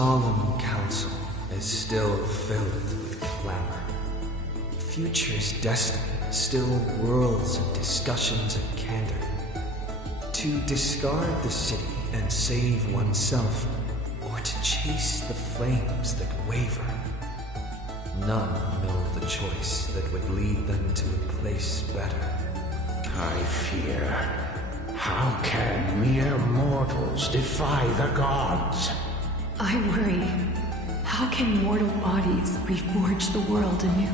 solemn council is still filled with clamor. Future's destiny still whirls in discussions of candor. To discard the city and save oneself, or to chase the flames that waver. None know the choice that would lead them to a place better. I fear. How can mere mortals defy the gods? I worry. How can mortal bodies reforge the world anew?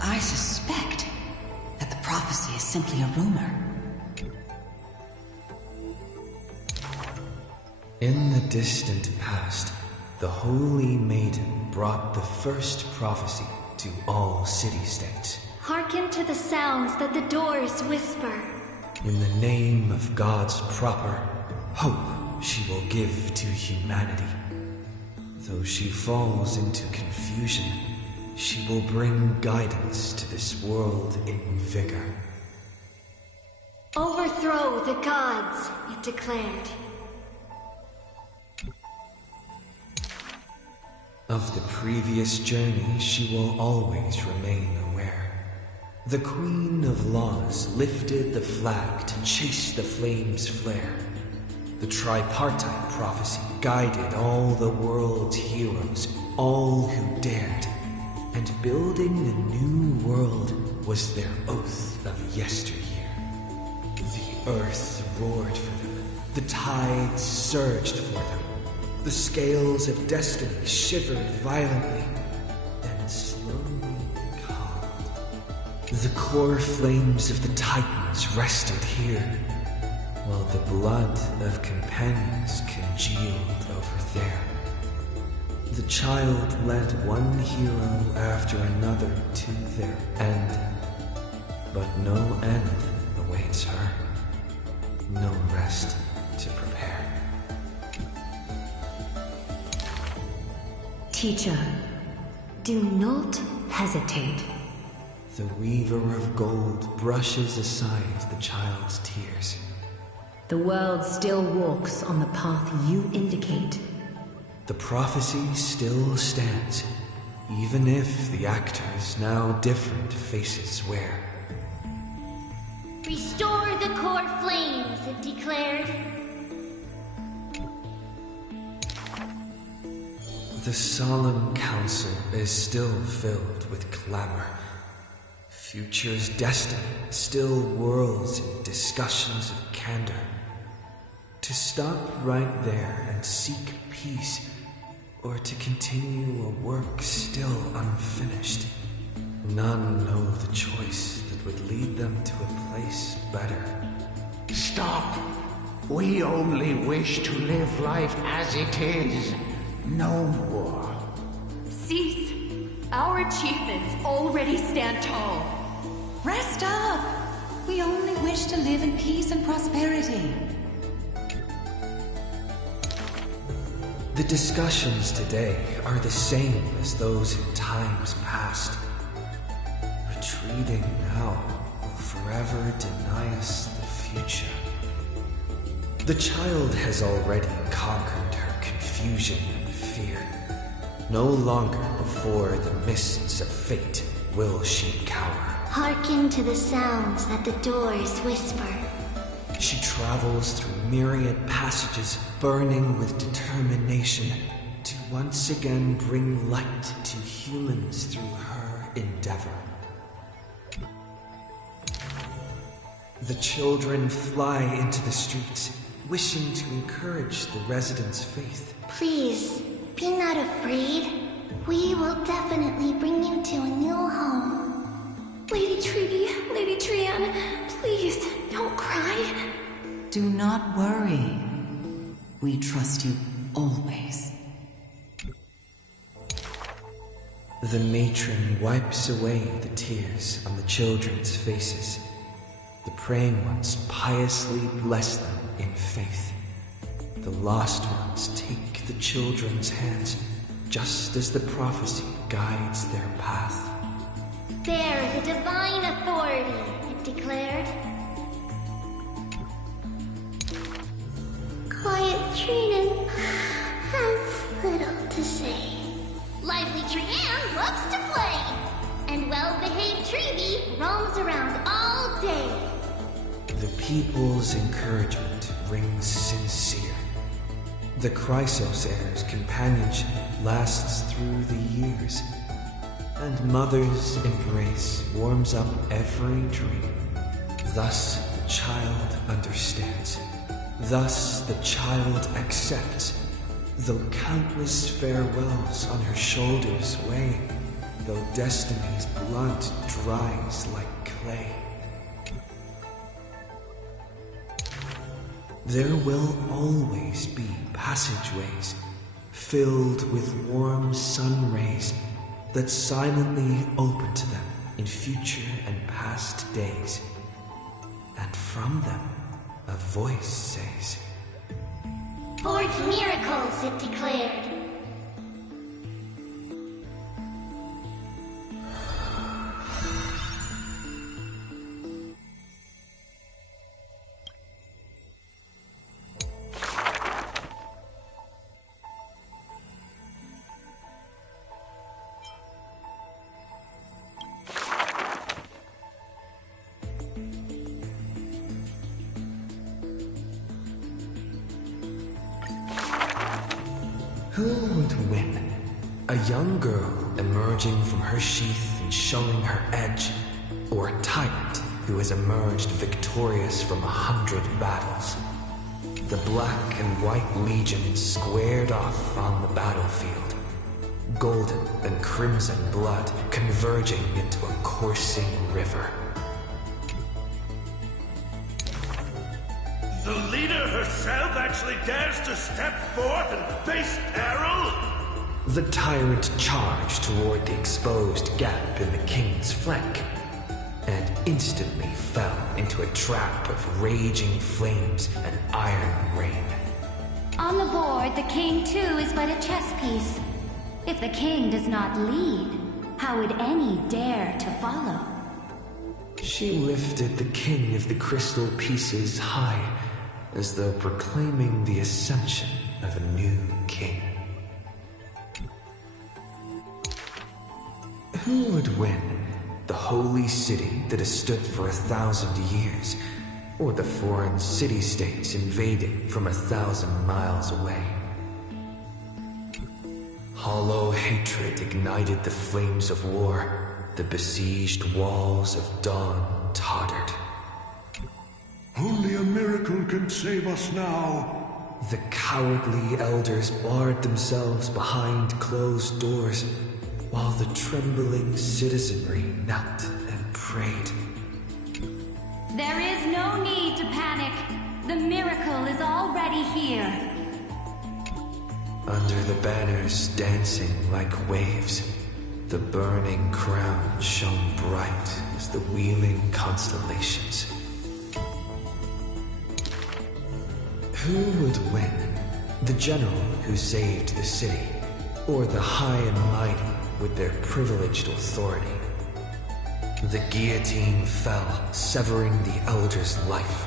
I suspect that the prophecy is simply a rumor. In the distant past, the Holy Maiden brought the first prophecy to all city-states. Hearken to the sounds that the doors whisper. In the name of God's proper hope she will give to humanity. Though she falls into confusion, she will bring guidance to this world in vigor. Overthrow the gods, it declared. Of the previous journey, she will always remain aware. The Queen of Laws lifted the flag to chase the flames' flare. The tripartite prophecy guided all the world's heroes, all who dared. And building a new world was their oath of yesteryear. The earth roared for them, the tides surged for them. The scales of destiny shivered violently, then slowly calmed. The core flames of the Titans rested here, while the blood of companions congealed over there. The child led one hero after another to their end, but no end awaits her, no rest to prepare. Teacher, do not hesitate. The weaver of gold brushes aside the child's tears. The world still walks on the path you indicate. The prophecy still stands, even if the actors now different faces wear. Restore the core flames, it declared. The solemn council is still filled with clamor. Future's destiny still whirls in discussions of candor. To stop right there and seek peace, or to continue a work still unfinished. None know the choice that would lead them to a place better. Stop! We only wish to live life as it is. No more. Cease! Our achievements already stand tall. Rest up! We only wish to live in peace and prosperity. The discussions today are the same as those in times past. Retreating now will forever deny us the future. The child has already conquered her confusion and fear. No longer before the mists of fate will she cower. Hearken to the sounds that the doors whisper. She travels through myriad passages, burning with determination to once again bring light to humans through her endeavor. The children fly into the streets, wishing to encourage the residents' faith. Please, be not afraid. We will definitely bring you to a new home. Lady Trudy, Lady Trian, please, don't cry. Do not worry. We trust you always. The matron wipes away the tears on the children's faces. The praying ones piously bless them in faith. The lost ones take the children's hands, just as the prophecy guides their path. Bear the divine authority, it declared. Quiet Trinan has little to say. Lively Trianne loves to play, and well-behaved Treevee roams around all day. The people's encouragement rings sincere. The Chrysos heir's companionship lasts through the years, and Mother's embrace warms up every dream. Thus the child understands. Thus the child accepts, though countless farewells on her shoulders weigh, though destiny's blood dries like clay. There will always be passageways filled with warm sun rays that silently open to them in future and past days. And from them, a voice says, Forge miracles, it declared. Who would win? A young girl emerging from her sheath and showing her edge, or a tyrant who has emerged victorious from 100 battles? The black and white legions squared off on the battlefield, golden and crimson blood converging into a coursing river. The leader herself actually dares to step forth and face peril? The tyrant charged toward the exposed gap in the king's flank, and instantly fell into a trap of raging flames and iron rain. On the board, the king too is but a chess piece. If the king does not lead, how would any dare to follow? She lifted the king of the crystal pieces high, as though proclaiming the ascension of a new king. Who would win? The holy city that has stood for 1,000 years, or the foreign city-states invading from 1,000 miles away? Hollow hatred ignited the flames of war. The besieged walls of dawn tottered. Only a miracle can save us now. The cowardly elders barred themselves behind closed doors, while the trembling citizenry knelt and prayed. There is no need to panic. The miracle is already here. Under the banners dancing like waves, the burning crown shone bright as the wheeling constellations. Who would win? The general who saved the city, or the high and mighty with their privileged authority? The guillotine fell, severing the elder's life.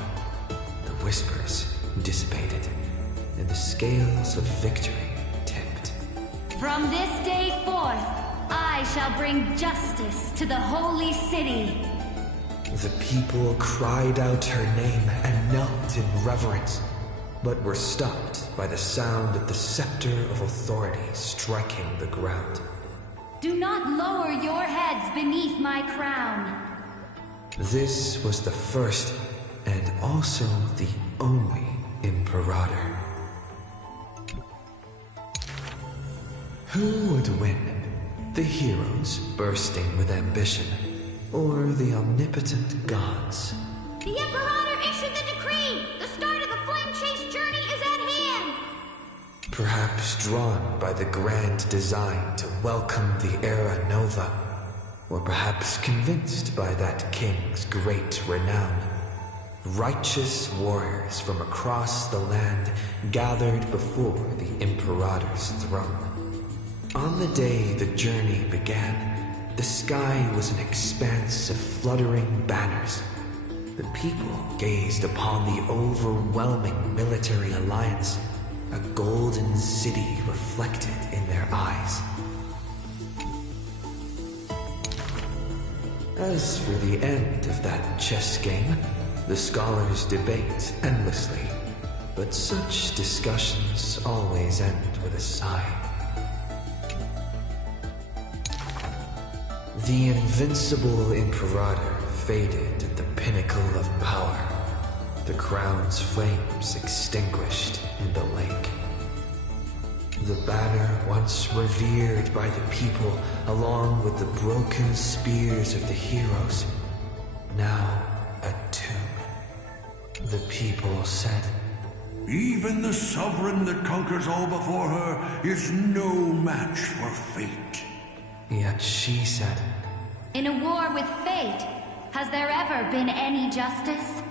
The whispers dissipated, and the scales of victory tipped. From this day forth, I shall bring justice to the holy city. The people cried out her name and knelt in reverence, but were stopped by the sound of the scepter of authority striking the ground. Do not lower your heads beneath my crown. This was the first and also the only Imperator. Who would win? The heroes bursting with ambition, or the omnipotent gods? The Imperator issued the decree! The start of the flame chase journey is at hand! Perhaps drawn by the grand design to welcome the Era Nova, or perhaps convinced by that king's great renown. Righteous warriors from across the land gathered before the Imperator's throne. On the day the journey began, the sky was an expanse of fluttering banners. The people gazed upon the overwhelming military alliance a golden city reflected in their eyes. As for the end of that chess game, the scholars debate endlessly, but such discussions always end with a sigh. The invincible Imperator faded at the pinnacle of power, the crown's flames extinguished in the lake. The banner once revered by the people, along with the broken spears of the heroes, now a tomb. The people said, "Even the sovereign that conquers all before her is no match for fate." Yet she said, In a war with fate, has there ever been any justice?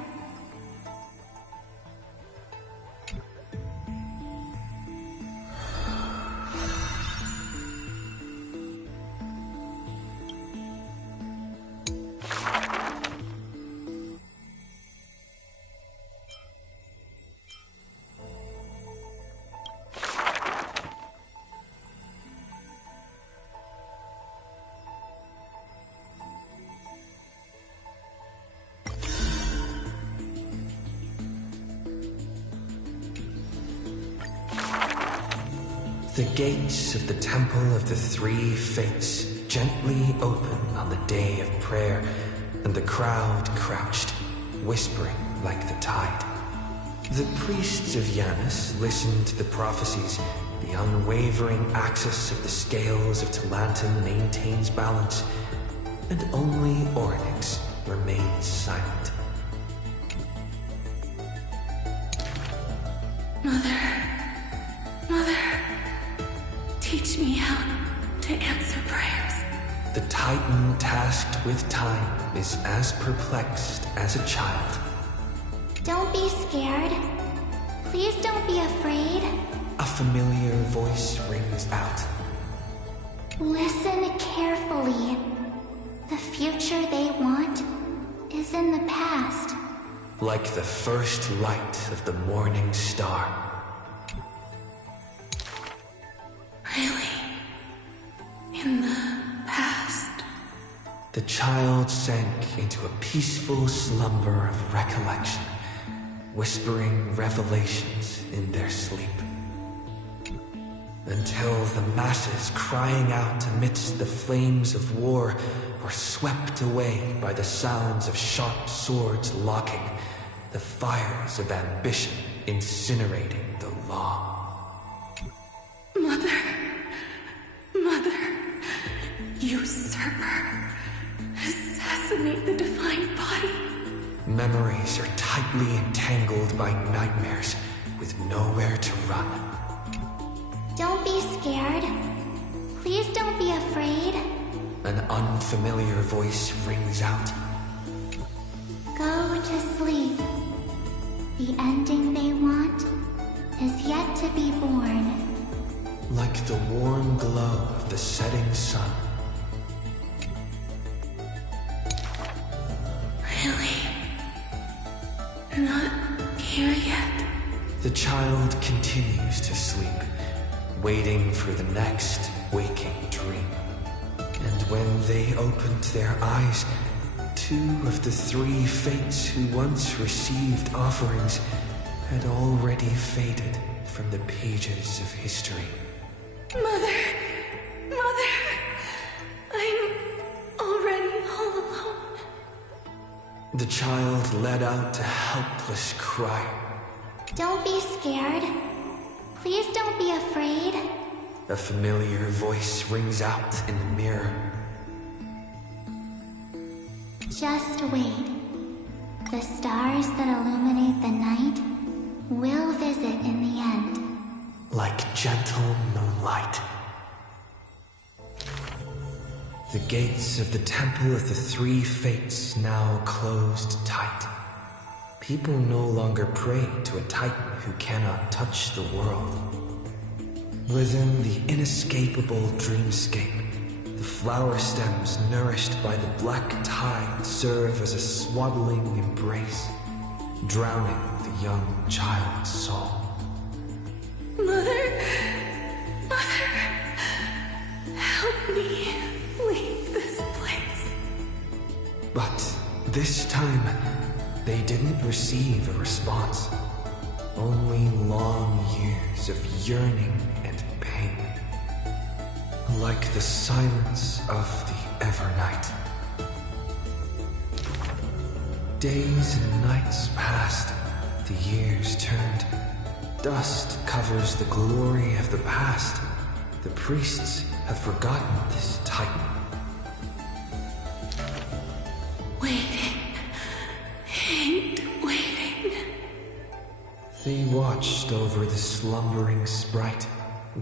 The gates of the Temple of the Three Fates gently open on the day of prayer, and the crowd crouched, whispering like the tide. The priests of Janus listen to the prophecies. The unwavering axis of the scales of Talantin maintains balance, and only Oryx remains silent. Mother, teach me how to answer prayers. The Titan tasked with time is as perplexed as a child. Don't be scared. Please don't be afraid. A familiar voice rings out. Listen carefully. The future they want is in the past. Like the first light of the morning star. Really? In the past? The child sank into a peaceful slumber of recollection, whispering revelations in their sleep. Until the masses crying out amidst the flames of war were swept away by the sounds of sharp swords locking, the fires of ambition incinerating the law. Mother, usurper, assassinate the divine body. Memories are tightly entangled by nightmares with nowhere to run. Don't be scared. Please don't be afraid. An unfamiliar voice rings out. Go to sleep. The ending they want is yet to be born. Like the warm glow of the setting sun. Really? Not here yet? The child continues to sleep, waiting for the next waking dream. And when they opened their eyes, 2 of the 3 fates who once received offerings had already faded from the pages of history. Mother, I'm already all alone. The child let out a helpless cry. Don't be scared. Please don't be afraid. A familiar voice rings out in the mirror. Just wait. The stars that illuminate the night will visit in the end. Like gentle moonlight. The gates of the Temple of the Three Fates now closed tight. People no longer pray to a titan who cannot touch the world. Within the inescapable dreamscape, the flower stems nourished by the black tide serve as a swaddling embrace, drowning the young child's soul. Mother? Mother? Help me leave this place. But this time, they didn't receive a response. Only long years of yearning and pain. Like the silence of the Evernight. Days and nights passed, the years turned. Dust covers the glory of the past. The priests have forgotten this titan. Waiting. Ain't waiting. They watched over the slumbering sprite,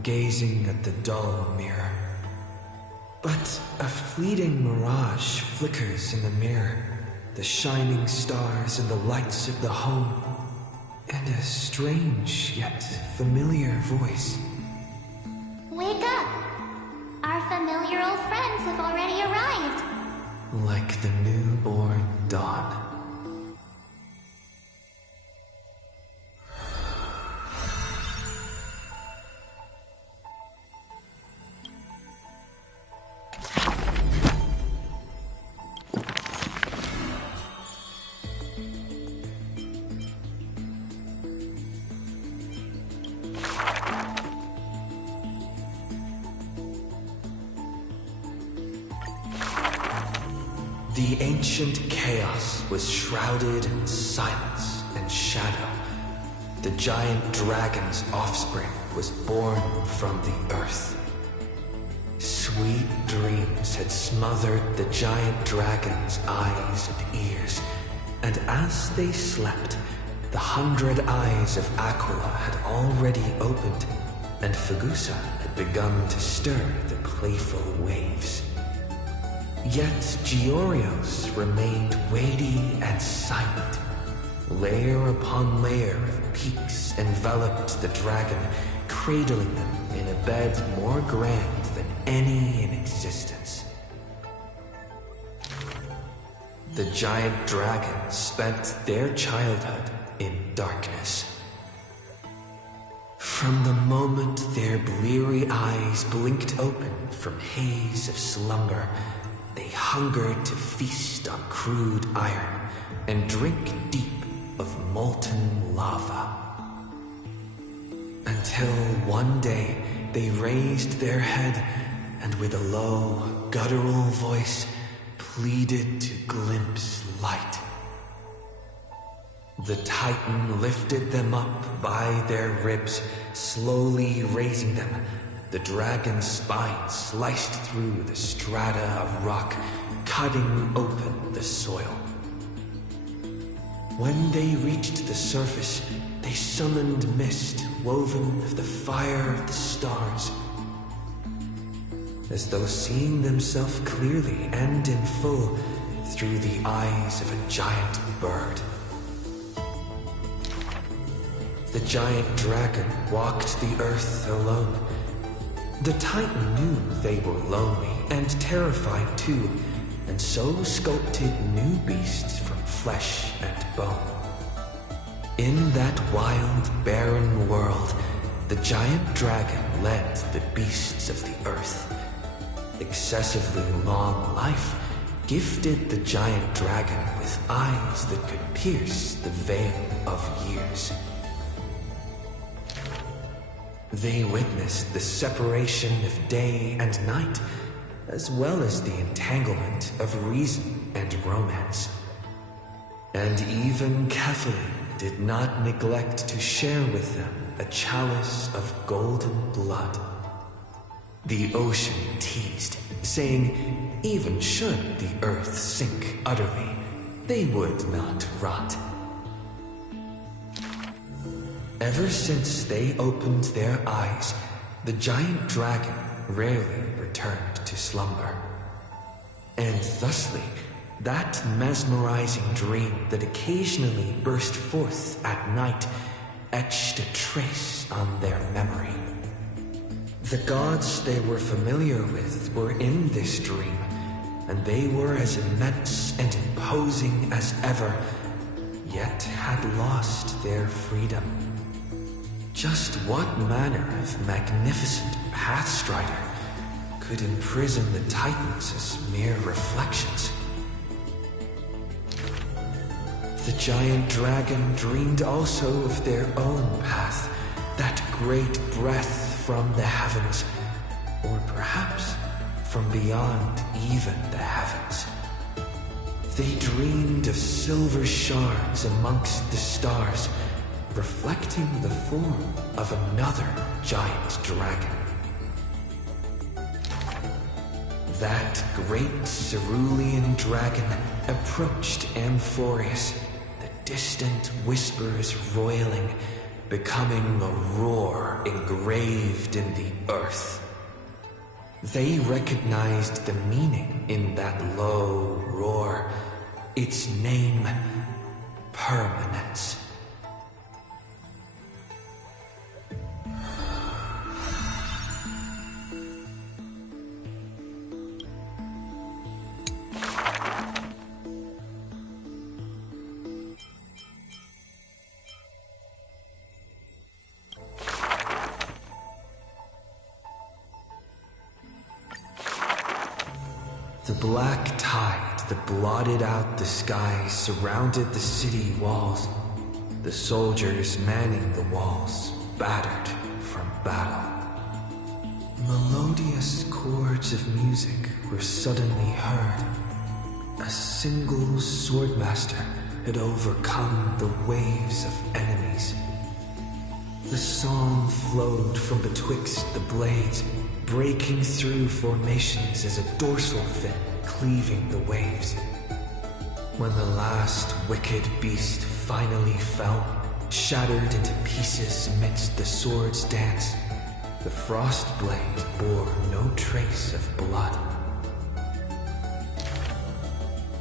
gazing at the dull mirror. But a fleeting mirage flickers in the mirror, the shining stars and the lights of the home, and a strange yet familiar voice. Wake up! Our familiar old friends have already arrived. Like the newborn dawn. The ancient chaos was shrouded in silence and shadow. The giant dragon's offspring was born from the earth. Sweet dreams had smothered the giant dragon's eyes and ears, and as they slept, the 100 eyes of Aquila had already opened, and Fagusa had begun to stir the playful waves. Yet Georios remained weighty and silent. Layer upon layer of peaks enveloped the dragon, cradling them in a bed more grand than any in existence. The giant dragons spent their childhood in darkness. From the moment their bleary eyes blinked open from haze of slumber, they hungered to feast on crude iron and drink deep of molten lava. Until one day they raised their head and with a low, guttural voice pleaded to glimpse light. The Titan lifted them up by their ribs, slowly raising them. The dragon's spine sliced through the strata of rock, cutting open the soil. When they reached the surface, they summoned mist woven of the fire of the stars. As though seeing themselves clearly and in full through the eyes of a giant bird. The giant dragon walked the earth alone. The Titan knew they were lonely and terrified too, and so sculpted new beasts from flesh and bone. In that wild, barren world, the giant dragon led the beasts of the earth. Excessively long life gifted the giant dragon with eyes that could pierce the veil of years. They witnessed the separation of day and night, as well as the entanglement of reason and romance. And even Kephaline did not neglect to share with them a chalice of golden blood. The ocean teased, saying even should the earth sink utterly, they would not rot. Ever since they opened their eyes, the giant dragon rarely returned to slumber. And thusly, that mesmerizing dream that occasionally burst forth at night etched a trace on their memory. The gods they were familiar with were in this dream, and they were as immense and imposing as ever, yet had lost their freedom. Just what manner of magnificent pathstrider could imprison the Titans as mere reflections? The giant dragon dreamed also of their own path, that great breath from the heavens, or perhaps from beyond even the heavens. They dreamed of silver shards amongst the stars, reflecting the form of another giant dragon. That great cerulean dragon approached Amphorius, the distant whispers roiling, becoming a roar engraved in the earth. They recognized the meaning in that low roar, its name, permanence. The black tide that blotted out the sky surrounded the city walls, the soldiers manning the walls, battered from battle. Melodious chords of music were suddenly heard. A single swordmaster had overcome the waves of enemies. The song flowed from betwixt the blades, breaking through formations as a dorsal fin cleaving the waves. When the last wicked beast finally fell, shattered into pieces amidst the sword's dance, the frost blade bore no trace of blood.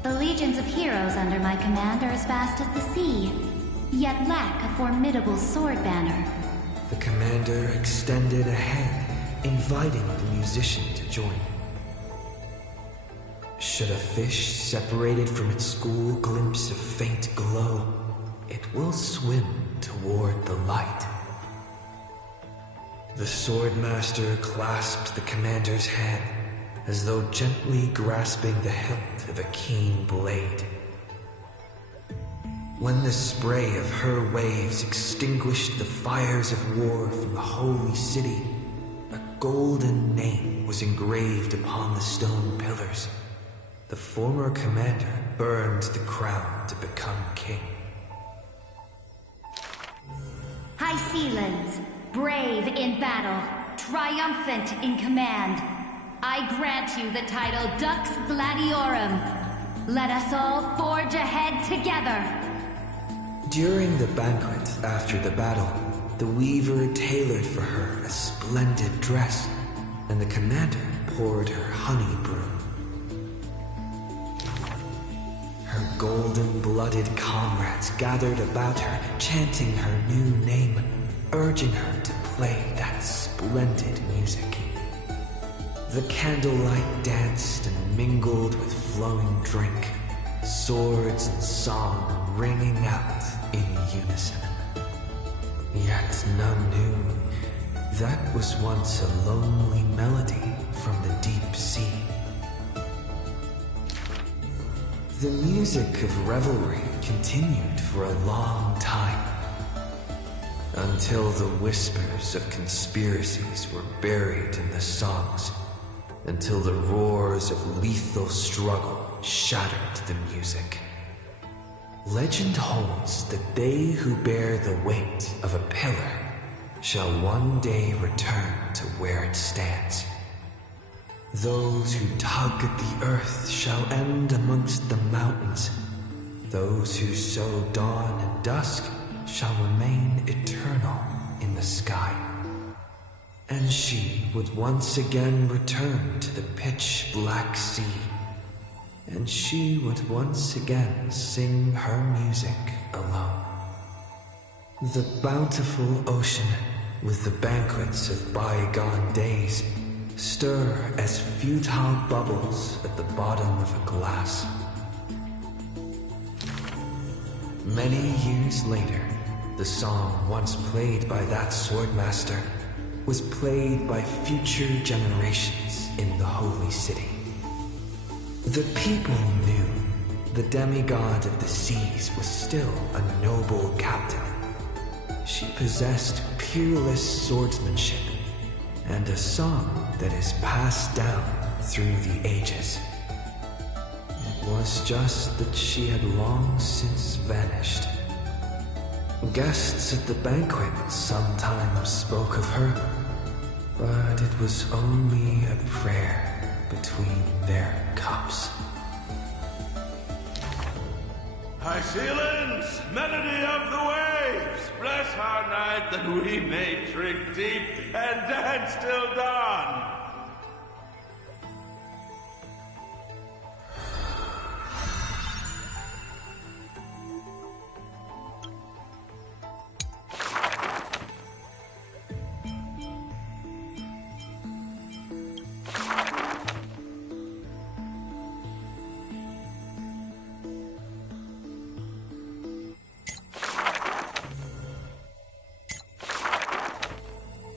The legions of heroes under my command are as vast as the sea, yet lack a formidable sword banner. The commander extended a hand, inviting the musician to join. Should a fish separated from its school glimpse a faint glow, it will swim toward the light. The swordmaster clasped the commander's hand, as though gently grasping the hilt of a keen blade. When the spray of her waves extinguished the fires of war from the holy city, a golden name was engraved upon the stone pillars. The former commander burned the crown to become king. High Sealands, brave in battle, triumphant in command, I grant you the title Dux Gladiorum. Let us all forge ahead together. During the banquet after the battle, the weaver tailored for her a splendid dress, and the commander poured her honey brew. Her golden-blooded comrades gathered about her, chanting her new name, urging her to play that splendid music. The candlelight danced and mingled with flowing drink, swords and song ringing out in unison. Yet none knew that was once a lonely melody from the deep sea. The music of revelry continued for a long time, until the whispers of conspiracies were buried in the songs, until the roars of lethal struggle shattered the music. Legend holds that they who bear the weight of a pillar shall one day return to where it stands. Those who tug at the earth shall end amongst the mountains. Those who sow dawn and dusk shall remain eternal in the sky. And she would once again return to the pitch-black sea. And she would once again sing her music alone. The bountiful ocean, with the banquets of bygone days, stir as futile bubbles at the bottom of a glass. Many years later, The song once played by that swordmaster was played by future generations in the holy city. The people knew the demigod of the seas was still a noble captain. She possessed peerless swordsmanship and a song that is passed down through the ages. It was just that she had long since vanished. Guests at the banquet sometimes spoke of her, but it was only a prayer between their cups. High ceilings, melody of the waves, bless our night that we may drink deep and dance till dawn.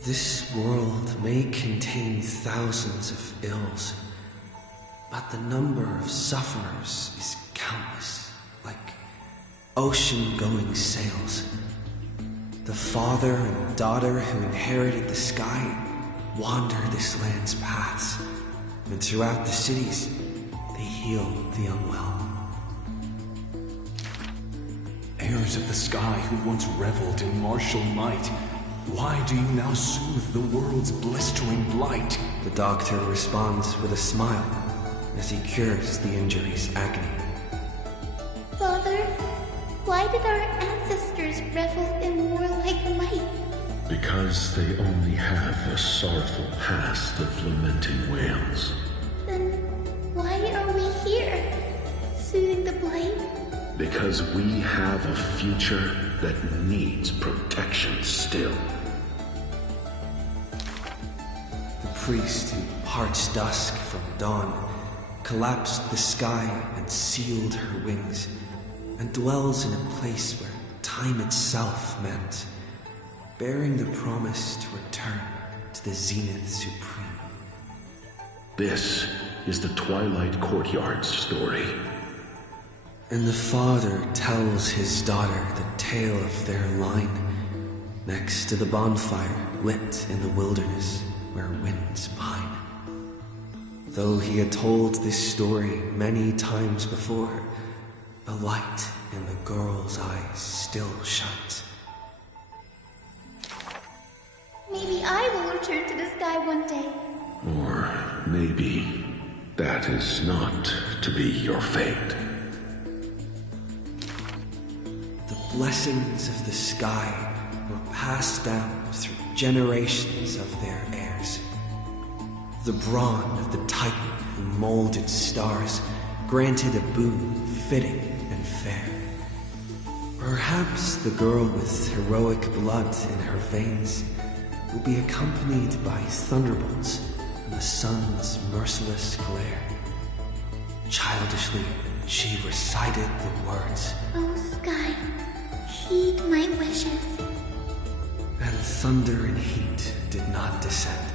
This world may contain thousands of ills, but the number of sufferers is countless, like ocean-going sails. The father and daughter who inherited the sky wander this land's paths, and throughout the cities, they heal the unwell. Heirs of the sky who once reveled in martial might, why do you now soothe the world's blistering blight? The doctor responds with a smile as he cures the injury's agony. Father, why did our ancestors revel in warlike might? Because they only have a sorrowful past of lamenting wails. Then why are we here, soothing the blight? Because we have a future that needs protection still. The priest who parts dusk from dawn collapsed the sky and sealed her wings, and dwells in a place where time itself mends, bearing the promise to return to the zenith supreme. This is the Twilight Courtyard's story. And the father tells his daughter the tale of their line, next to the bonfire lit in the wilderness where winds pine. Though he had told this story many times before, the light in the girl's eyes still shines. Maybe I will return to the sky one day. Or maybe that is not to be your fate. The blessings of the sky were passed down through generations of their heirs. The brawn of the titan who molded stars granted a boon fitting and fair. Perhaps the girl with heroic blood in her veins will be accompanied by thunderbolts and the sun's merciless glare. Childishly, she recited the words, Oh, sky, heed my wishes. and thunder and heat did not descend.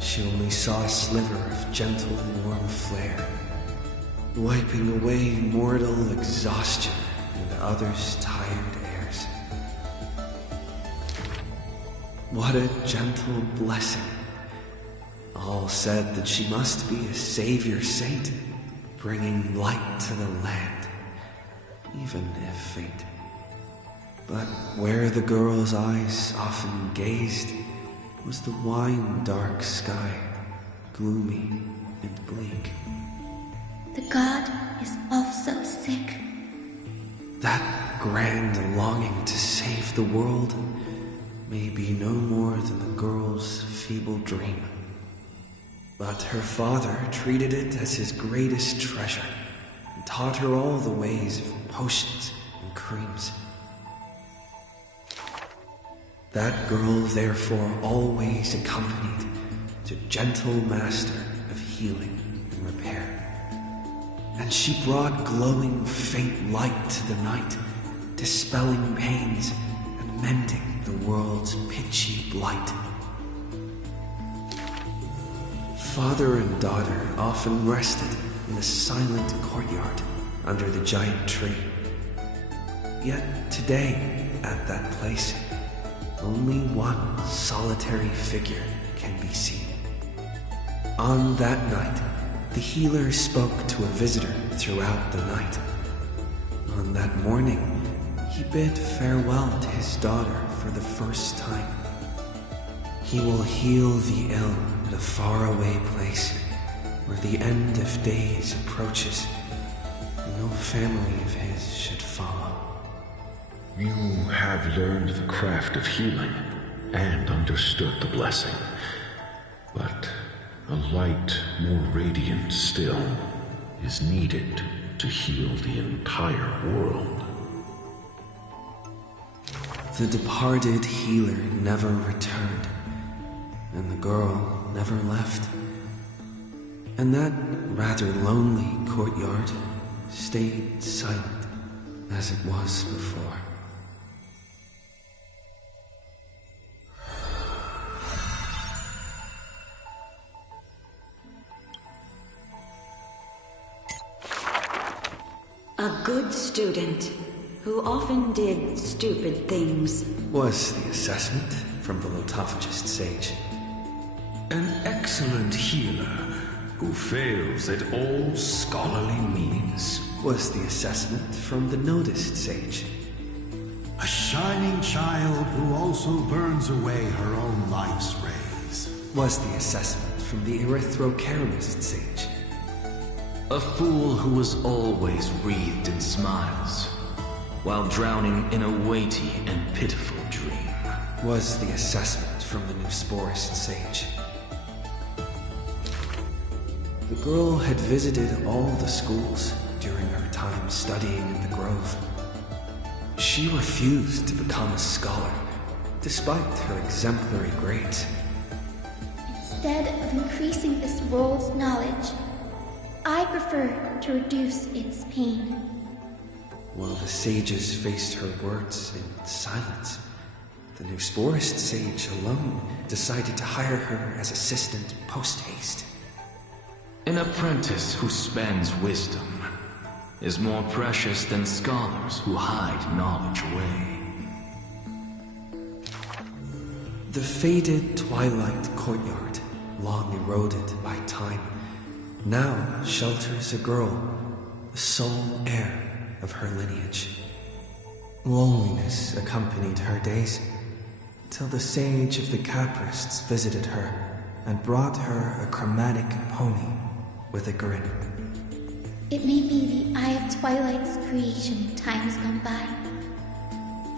She only saw a sliver of gentle, warm flare, wiping away mortal exhaustion and others' tired airs. What a gentle blessing. All said that she must be a savior saint, bringing light to the land, even if faint. But where the girl's eyes often gazed was the wine-dark sky, gloomy and bleak. The god is also sick. That grand longing to save the world may be no more than the girl's feeble dream. But her father treated it as his greatest treasure and taught her all the ways of potions and creams. That girl therefore always accompanied the gentle master of healing and repair. And she brought glowing faint light to the night, dispelling pains mending the world's pitchy blight. Father and daughter often rested in the silent courtyard under the giant tree. Yet today, at that place, only one solitary figure can be seen. On that night, the healer spoke to a visitor throughout the night. On that morning, he bid farewell to his daughter for the first time. He will heal the ill at a faraway place where the end of days approaches and no family of his should follow. You have learned the craft of healing and understood the blessing, but a light more radiant still is needed to heal the entire world. The departed healer never returned, and the girl never left. And that rather lonely courtyard stayed silent as it was before. A good student who often did stupid things, Was the assessment from the lotophagist sage. An excellent healer who fails at all scholarly means. Was the assessment from the noticed sage. A shining child who also burns away her own life's rays. Was the assessment from the erythrocaramist sage. A fool who was always wreathed in smiles, while drowning in a weighty and pitiful dream. Was the assessment from the Nusporist sage. The girl had visited all the schools during her time studying in the Grove. She refused to become a scholar, despite her exemplary grades. Instead of increasing this world's knowledge, I prefer to reduce its pain. While the sages faced her words in silence, the Nusporist sage alone decided to hire her as assistant post-haste. An apprentice who spends wisdom is more precious than scholars who hide knowledge away. The faded twilight courtyard, long eroded by time, now shelters a girl, the sole heir of her lineage. Loneliness accompanied her days, till the sage of the Caprists visited her and brought her a chromatic pony with a grin. It may be the Eye of Twilight's creation in times gone by,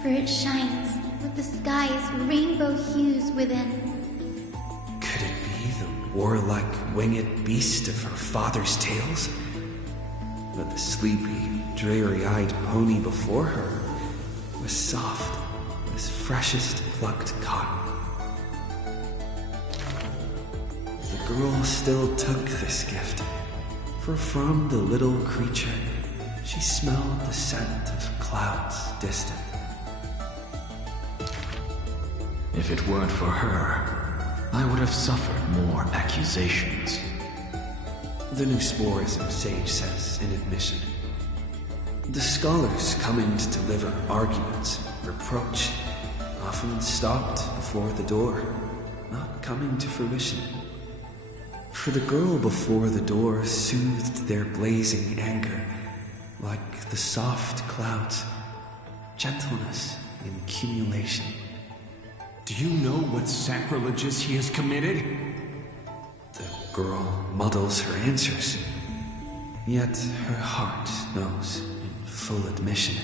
for it shines with the sky's rainbow hues within. Could it be the warlike winged beast of her father's tales? But the sleepy, dreary-eyed pony before her was soft as freshest plucked cotton. The girl still took this gift, for from the little creature she smelled the scent of clouds distant. If it weren't for her, I would have suffered more accusations. The Nusporism sage says in admission. The scholars come in to deliver arguments, reproach, often stopped before the door, not coming to fruition. For the girl before the door soothed their blazing anger, like the soft clouds, gentleness in accumulation. Do you know what sacrileges he has committed? The girl muddles her answers, yet her heart knows in full admission.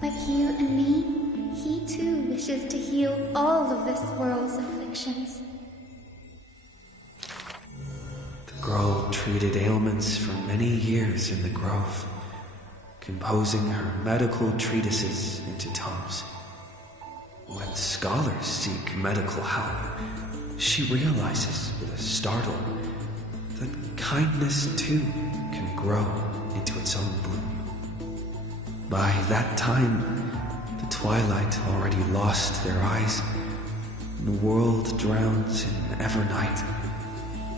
Like you and me, he too wishes to heal all of this world's afflictions. The girl treated ailments for many years in the Grove, composing her medical treatises into tomes. When scholars seek medical help, she realizes with a startle that kindness too can grow into its own bloom. By that time, The twilight already lost their eyes, and the world drowns in evernight,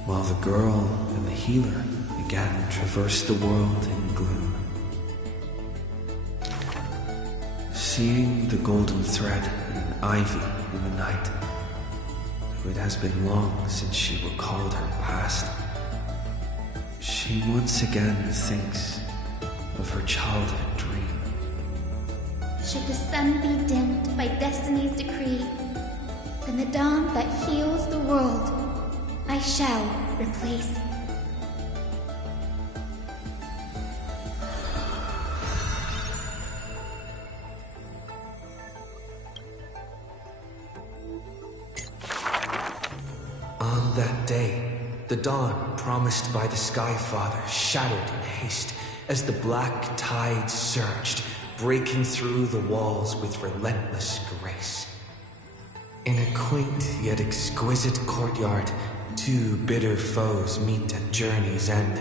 while the girl and the healer again traverse the world in gloom. Seeing the golden thread in an ivy in the night, though it has been long since she recalled her past, she once again thinks of her childhood dream. Should the sun be dimmed by destiny's decree, then the dawn that heals the world I shall replace. On that day, the dawn promised by the Sky Father shattered in haste as the black tide surged, breaking through the walls with relentless grace. In a quaint yet exquisite courtyard, two bitter foes meet at journey's end,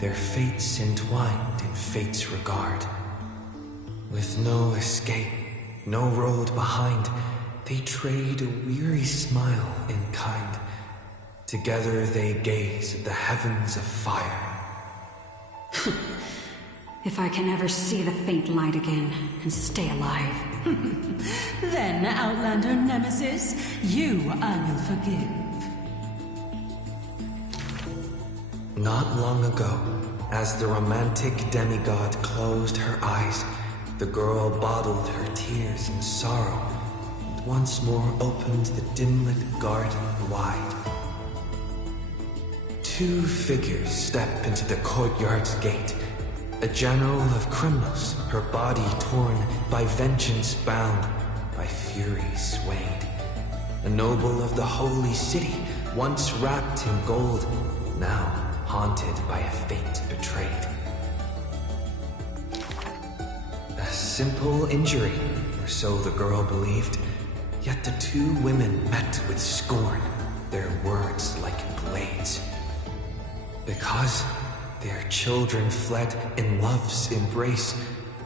their fates entwined in fate's regard. With no escape, no road behind, they trade a weary smile in kind. Together they gaze at the heavens of fire. If I can ever see the faint light again and stay alive. Then, Outlander Nemesis, you I will forgive. Not long ago, as the romantic demigod closed her eyes, the girl bottled her tears in sorrow and once more opened the dim-lit garden wide. Two figures step into the courtyard's gate. A general of criminals, her body torn, by vengeance bound, by fury swayed. A noble of the holy city, once wrapped in gold, now haunted by a fate betrayed. A simple injury, or so the girl believed, yet the two women met with scorn, their words like blades. Because their children fled in love's embrace,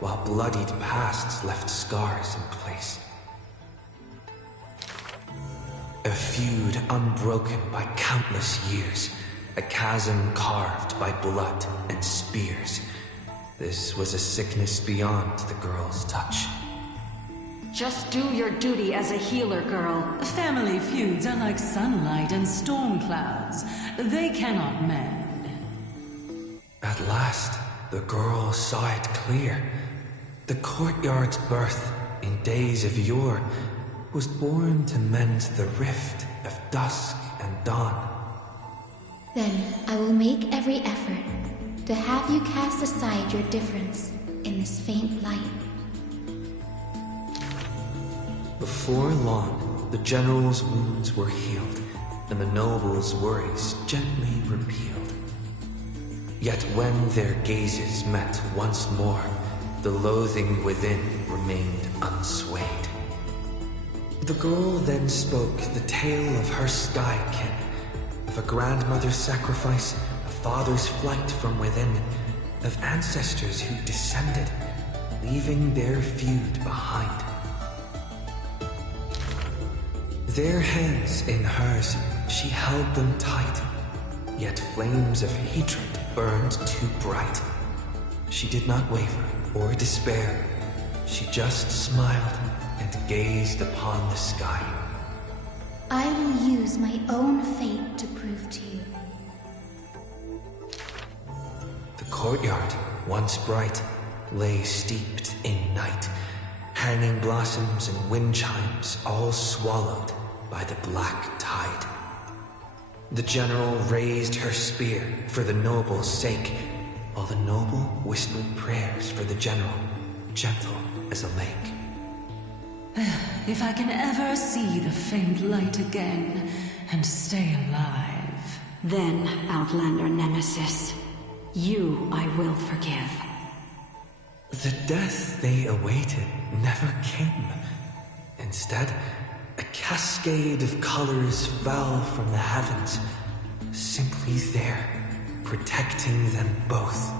while bloodied pasts left scars in place. A feud unbroken by countless years, a chasm carved by blood and spears. This was a sickness beyond the girl's touch. Just do your duty as a healer, girl. Family feuds are like sunlight and storm clouds. They cannot mend. At last, the girl saw it clear. The courtyard's birth, in days of yore, was born to mend the rift of dusk and dawn. Then I will make every effort to have you cast aside your difference in this faint light. Before long, the general's wounds were healed, and the noble's worries gently repealed. Yet when their gazes met once more, the loathing within remained unswayed. The girl then spoke the tale of her skykin, of a grandmother's sacrifice, a father's flight from within, of ancestors who descended, leaving their feud behind. Their hands in hers, she held them tight, yet flames of hatred burned too bright. She did not waver or despair. She just smiled and gazed upon the sky. I will use my own fate to prove to you. The courtyard, once bright, lay steeped in night. Hanging blossoms and wind chimes all swallowed by the black tide. The general raised her spear for the noble's sake, while the noble whispered prayers for the general, gentle as a lake. If I can ever see the faint light again and stay alive. Then, Outlander Nemesis, you I will forgive. The death they awaited never came. Instead, a cascade of colors fell from the heavens, simply there, protecting them both.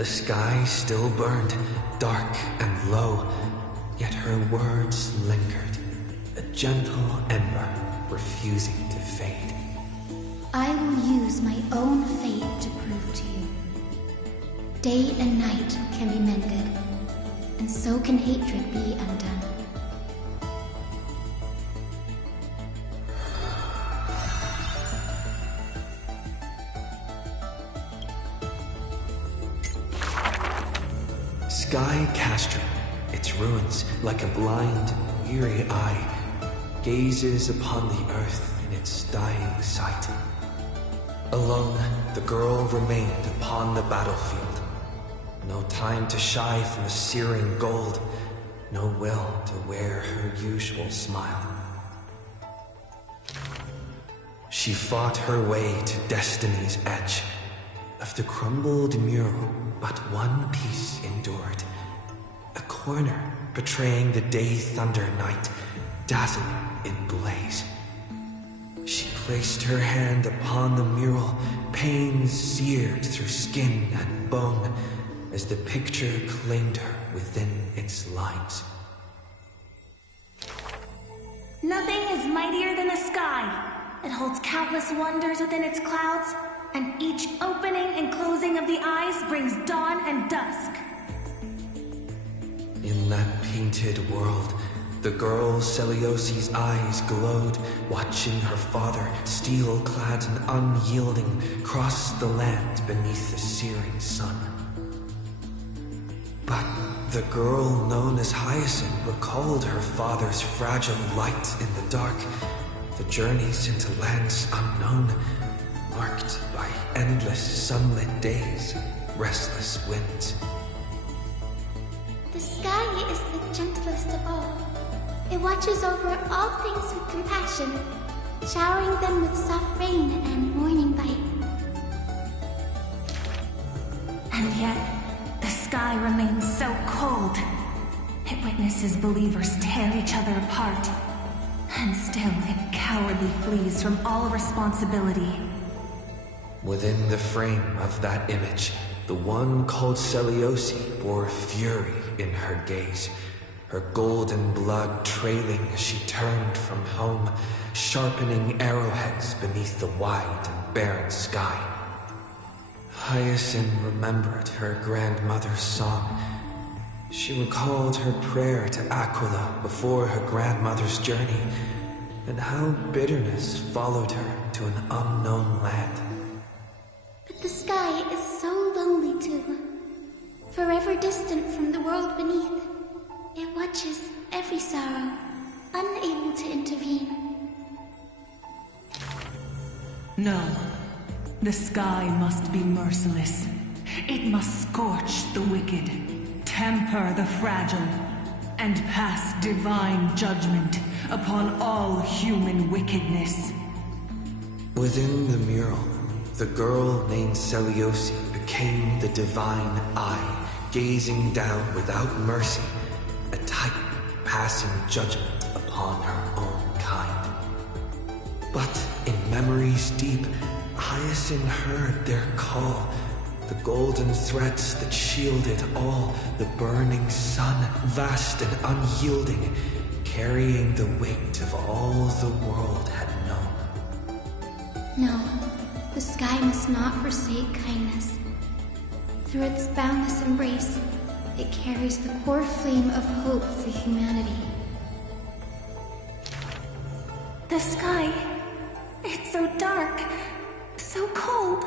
The sky still burned, dark and low, yet her words lingered, a gentle ember refusing to fade. I will use my own fate to prove to you. Day and night can be mended, and so can hatred be undone. Sky Castrum, its ruins like a blind, weary eye, gazes upon the earth in its dying sight. Alone, the girl remained upon the battlefield. No time to shy from the searing gold, no will to wear her usual smile. She fought her way to destiny's edge. Of the crumbled mural, but one piece endured. A corner betraying the day thunder night, dazzling in blaze. She placed her hand upon the mural, pain seared through skin and bone, as the picture claimed her within its lines. Nothing is mightier than the sky. It holds countless wonders within its clouds, and each opening and closing of the eyes brings dawn and dusk. In that painted world, the girl Celiosi's eyes glowed, watching her father, steel-clad and unyielding, cross the land beneath the searing sun. But the girl known as Hyacinth recalled her father's fragile light in the dark, the journeys into lands unknown, marked by endless sunlit days, restless winds. The sky is the gentlest of all. It watches over all things with compassion, showering them with soft rain and morning light. And yet, the sky remains so cold. It witnesses believers tear each other apart. And still it cowardly flees from all responsibility. Within the frame of that image, the one called Celiosi bore fury in her gaze, her golden blood trailing as she turned from home, sharpening arrowheads beneath the wide and barren sky. Hyacinth remembered her grandmother's song. She recalled her prayer to Aquila before her grandmother's journey, and how bitterness followed her to an unknown land. But the sky is so lonely too. Forever distant from the world beneath, it watches every sorrow, unable to intervene. No. The sky must be merciless. It must scorch the wicked, temper the fragile, and pass divine judgment upon all human wickedness. Within the mural, the girl named Celiosi became the divine eye, gazing down without mercy, a titan passing judgment upon her own kind. But in memories deep, Hyacinth heard their call, the golden threads that shielded all, the burning sun, vast and unyielding, carrying the weight of all the world had known. No, the sky must not forsake kindness. Through its boundless embrace, it carries the core flame of hope for humanity. The sky, it's so dark, so cold.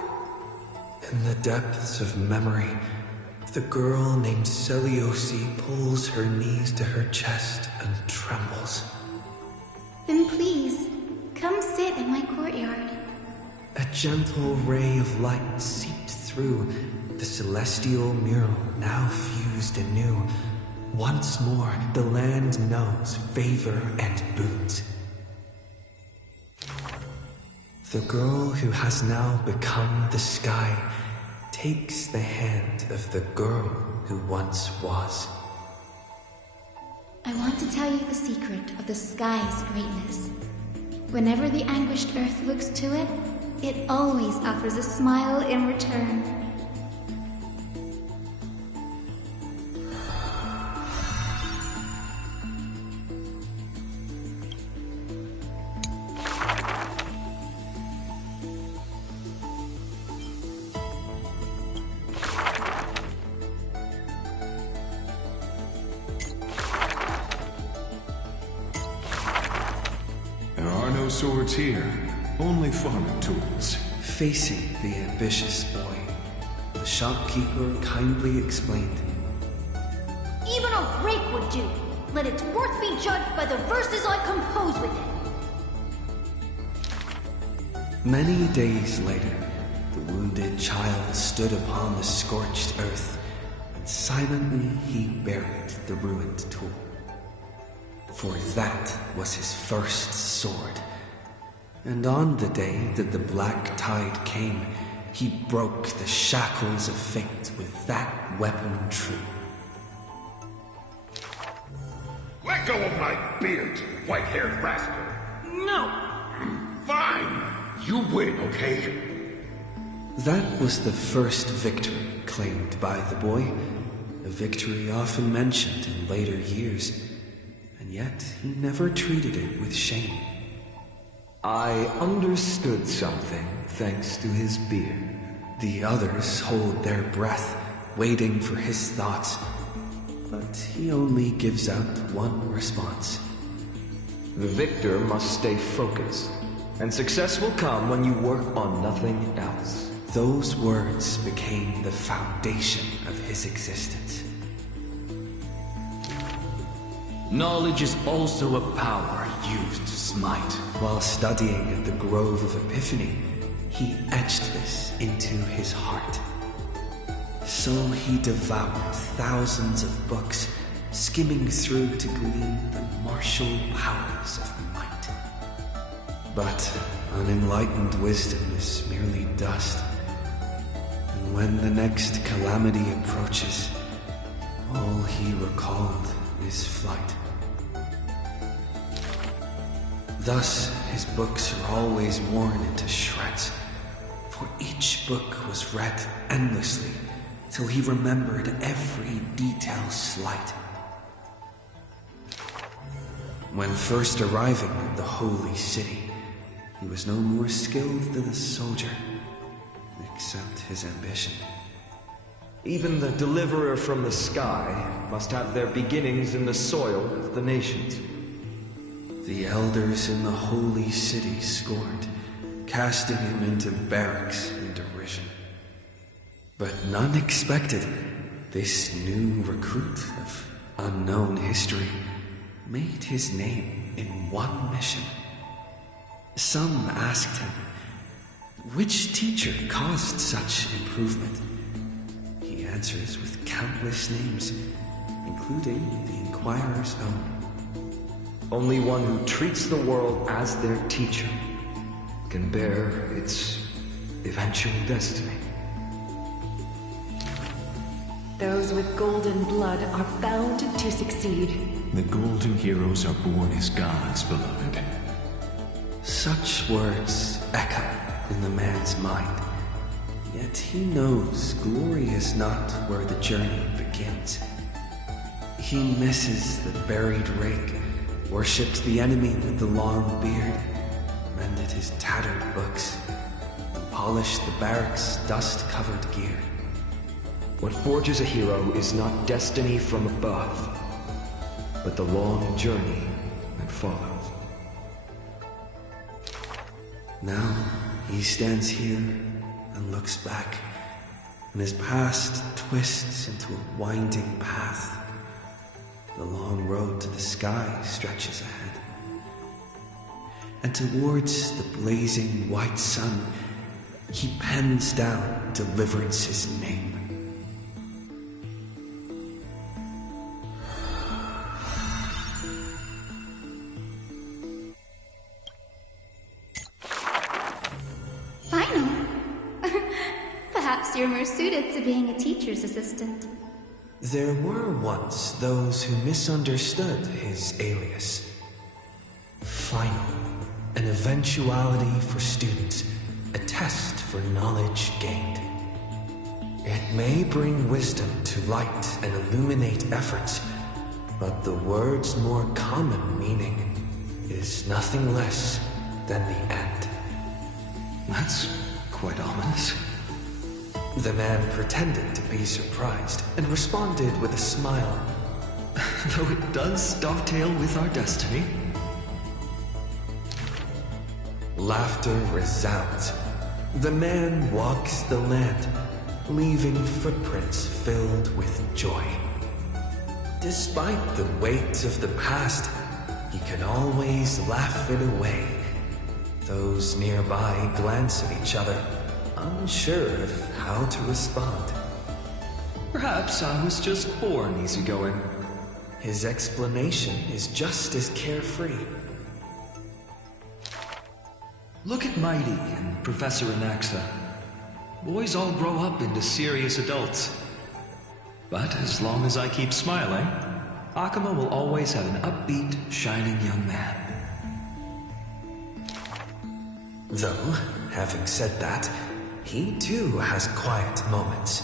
In the depths of memory, the girl named Celiosi pulls her knees to her chest and trembles. Then please, come sit in my courtyard. A gentle ray of light seeped through, the celestial mural now fused anew. Once more, the land knows favor and boons. The girl who has now become the sky takes the hand of the girl who once was. I want to tell you the secret of the sky's greatness. Whenever the anguished earth looks to it, it always offers a smile in return. swords here. Only farming tools. Facing the ambitious boy, the shopkeeper kindly explained. Even a rake would do. Let its worth be judged by the verses I compose with it. Many days later, the wounded child stood upon the scorched earth, and silently he buried the ruined tool. For that was his first sword. And on the day that the black tide came, he broke the shackles of fate with that weapon true. Let go of my beard, you white-haired rascal! No! Fine! You win, okay? That was the first victory claimed by the boy, a victory often mentioned in later years, and yet he never treated it with shame. I understood something thanks to his beard. The others hold their breath, waiting for his thoughts, but he only gives out one response. The victor must stay focused, and success will come when you work on nothing else. Those words became the foundation of his existence. Knowledge is also a power used to smite. While studying at the Grove of Epiphany, he etched this into his heart. So he devoured thousands of books, skimming through to glean the martial powers of might. But unenlightened wisdom is merely dust, and when the next calamity approaches, all he recalled is flight. Thus, his books are always worn into shreds, for each book was read endlessly till he remembered every detail slight. When first arriving at the holy city, he was no more skilled than a soldier, except his ambition. Even the deliverer from the sky must have their beginnings in the soil of the nations. The elders in the holy city scorned, casting him into barracks in derision. But none expected this new recruit of unknown history made his name in one mission. Some asked him, which teacher caused such improvement? He answers with countless names, including the Inquirer's own. Only one who treats the world as their teacher can bear its eventual destiny. Those with golden blood are bound to succeed. The golden heroes are born as gods, beloved. Such words echo in the man's mind, yet he knows glory is not where the journey begins. He misses the buried rake, worshipped the enemy with the long beard, mended his tattered books, and polished the barracks' dust-covered gear. What forges a hero is not destiny from above, but the long journey that follows. Now he stands here and looks back, and his past twists into a winding path. The long road to the sky stretches ahead, and towards the blazing white sun, he pens down Deliverance's name. Final. Perhaps you're more suited to being a teacher's assistant. There were once those who misunderstood his alias. Final, an eventuality for students, a test for knowledge gained. It may bring wisdom to light and illuminate efforts, but the word's more common meaning is nothing less than the end. That's quite ominous. The man pretended to be surprised and responded with a smile. Though it does dovetail with our destiny. Laughter resounds. The man walks the land, leaving footprints filled with joy. Despite the weight of the past, he can always laugh it away. Those nearby glance at each other, unsure of how to respond. Perhaps I was just born easygoing. His explanation is just as carefree. Look at Mighty and Professor Anaxa. Boys all grow up into serious adults. But as long as I keep smiling, Akuma will always have an upbeat, shining young man. Though, having said that, he too has quiet moments.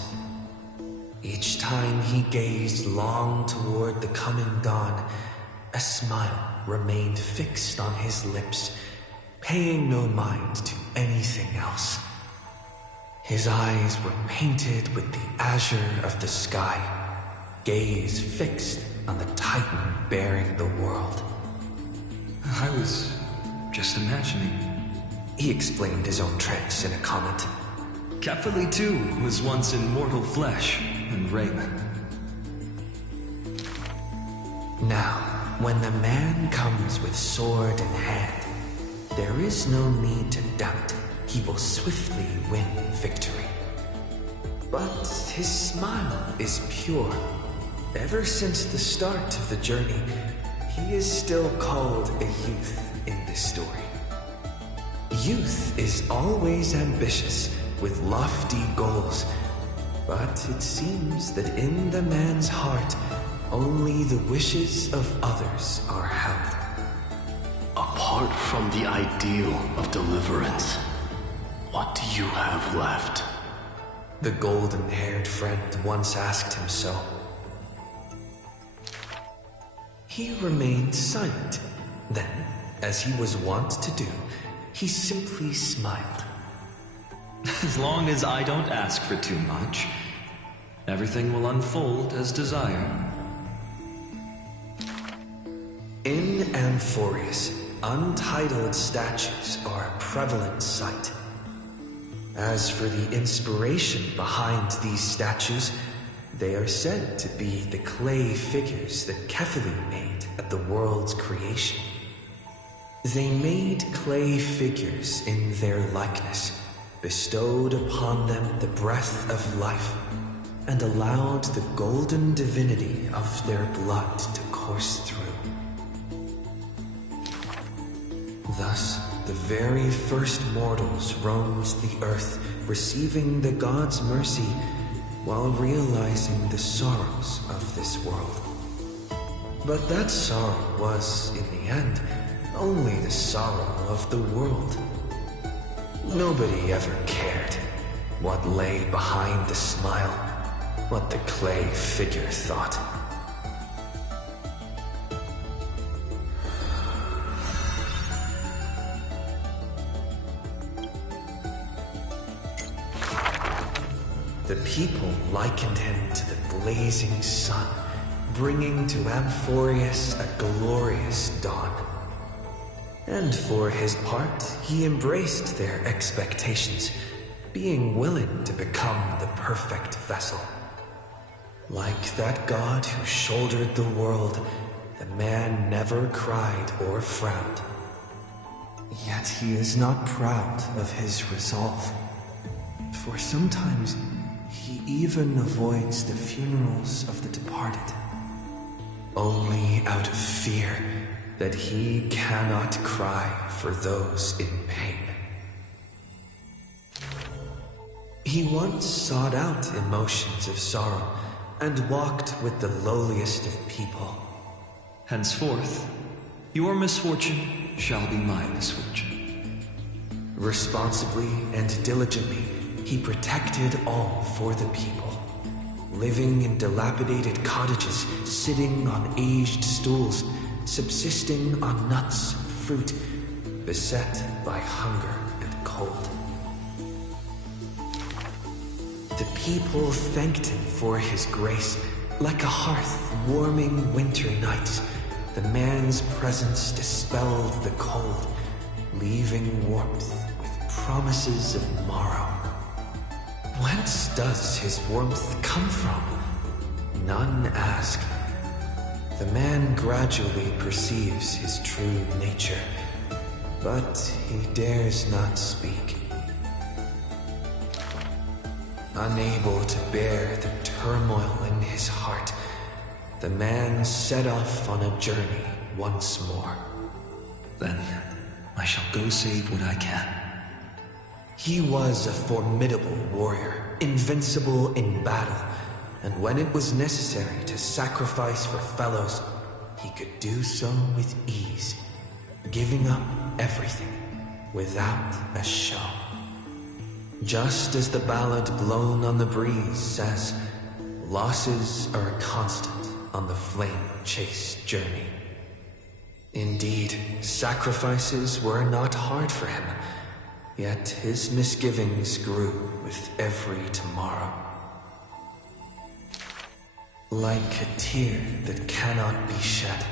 Each time he gazed long toward the coming dawn, a smile remained fixed on his lips, paying no mind to anything else. His eyes were painted with the azure of the sky, gaze fixed on the titan bearing the world. I was just imagining. He explained his own trance in a comment. Kefali too was once in mortal flesh and raiment. Now, when the man comes with sword in hand, there is no need to doubt he will swiftly win victory. But his smile is pure. Ever since the start of the journey, he is still called a youth in this story. Youth is always ambitious, with lofty goals, but it seems that in the man's heart, only the wishes of others are held. Apart from the ideal of deliverance, what do you have left? The golden-haired friend once asked him so. He remained silent. Then, as he was wont to do, he simply smiled. As long as I don't ask for too much, everything will unfold as desired. In Amphorius, untitled statues are a prevalent sight. As for the inspiration behind these statues, they are said to be the clay figures that Kefali made at the world's creation. They made clay figures in their likeness, bestowed upon them the breath of life, and allowed the golden divinity of their blood to course through. Thus, the very first mortals roamed the earth, receiving the god's mercy while realizing the sorrows of this world. But that sorrow was, in the end, only the sorrow of the world. Nobody ever cared what lay behind the smile, what the clay figure thought. The people likened him to the blazing sun, bringing to Amphorius a glorious dawn. And for his part, he embraced their expectations, being willing to become the perfect vessel. Like that god who shouldered the world, the man never cried or frowned. Yet he is not proud of his resolve, for sometimes he even avoids the funerals of the departed, only out of fear that he cannot cry for those in pain. He once sought out emotions of sorrow and walked with the lowliest of people. Henceforth, your misfortune shall be my misfortune. Responsibly and diligently, he protected all for the people, living in dilapidated cottages, sitting on aged stools, subsisting on nuts and fruit, beset by hunger and cold. The people thanked him for his grace, like a hearth warming winter nights. The man's presence dispelled the cold, leaving warmth with promises of morrow. Whence does his warmth come from? None ask. The man gradually perceives his true nature, but he dares not speak. Unable to bear the turmoil in his heart, the man set off on a journey once more. Then I shall go save what I can. He was a formidable warrior, invincible in battle, and when it was necessary to sacrifice for fellows, he could do so with ease, giving up everything without a show. Just as the ballad blown on the breeze says, losses are a constant on the flame-chased journey. Indeed, sacrifices were not hard for him, yet his misgivings grew with every tomorrow. Like a tear that cannot be shed,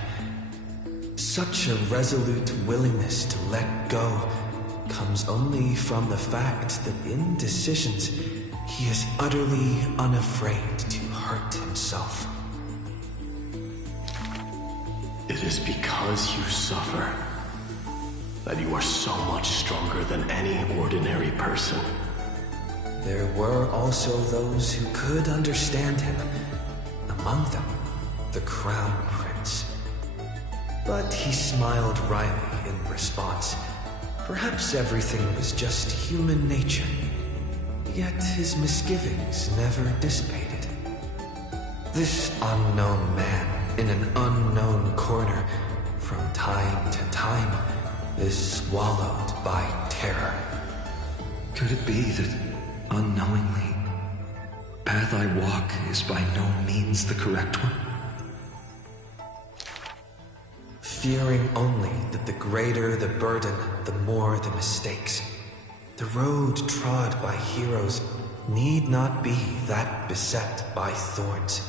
such a resolute willingness to let go comes only from the fact that in decisions he is utterly unafraid to hurt himself. It is because you suffer that you are so much stronger than any ordinary person. There were also those who could understand him, among them the Crown Prince. But he smiled wryly in response. Perhaps everything was just human nature, yet his misgivings never dissipated. This unknown man in an unknown corner, from time to time, is swallowed by terror. Could it be that, unknowingly, the path I walk is by no means the correct one? Fearing only that the greater the burden, the more the mistakes. The road trod by heroes need not be that beset by thorns.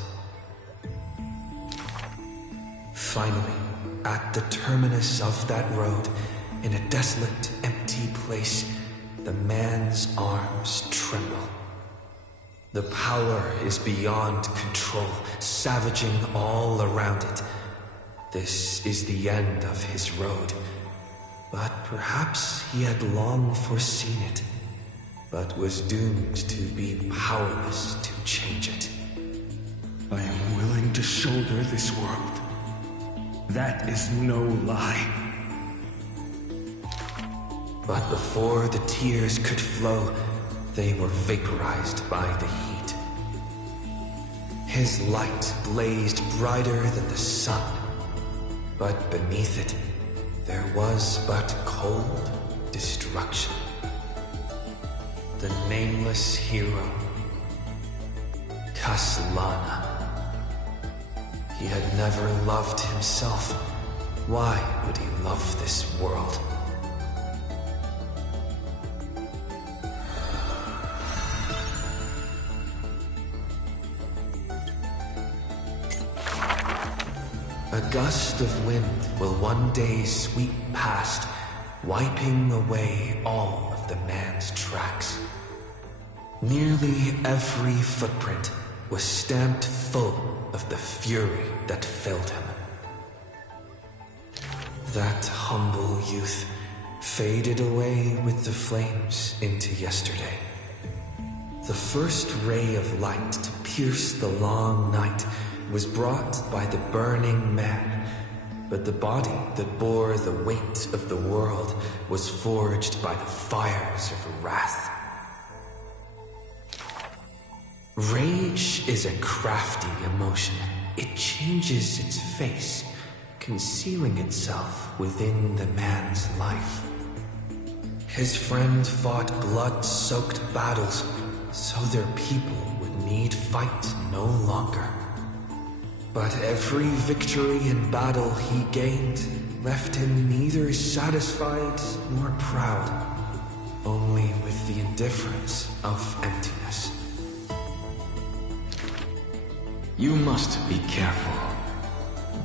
Finally, at the terminus of that road, in a desolate, empty place, the man's arms tremble. The power is beyond control, savaging all around it. This is the end of his road, but perhaps he had long foreseen it, but was doomed to be powerless to change it. I am willing to shoulder this world. That is no lie. But before the tears could flow, they were vaporized by the heat. His light blazed brighter than the sun, but beneath it, there was but cold destruction. The nameless hero, Castellana. He had never loved himself. Why would he love this world? A gust of wind will one day sweep past, wiping away all of the man's tracks. Nearly every footprint was stamped full of the fury that filled him. That humble youth faded away with the flames into yesterday. The first ray of light to pierce the long night was brought by the burning man, but the body that bore the weight of the world was forged by the fires of wrath. Rage is a crafty emotion. It changes its face, concealing itself within the man's life. His friend fought blood-soaked battles, so their people would need fight no longer. But every victory in battle he gained left him neither satisfied nor proud, only with the indifference of emptiness. You must be careful.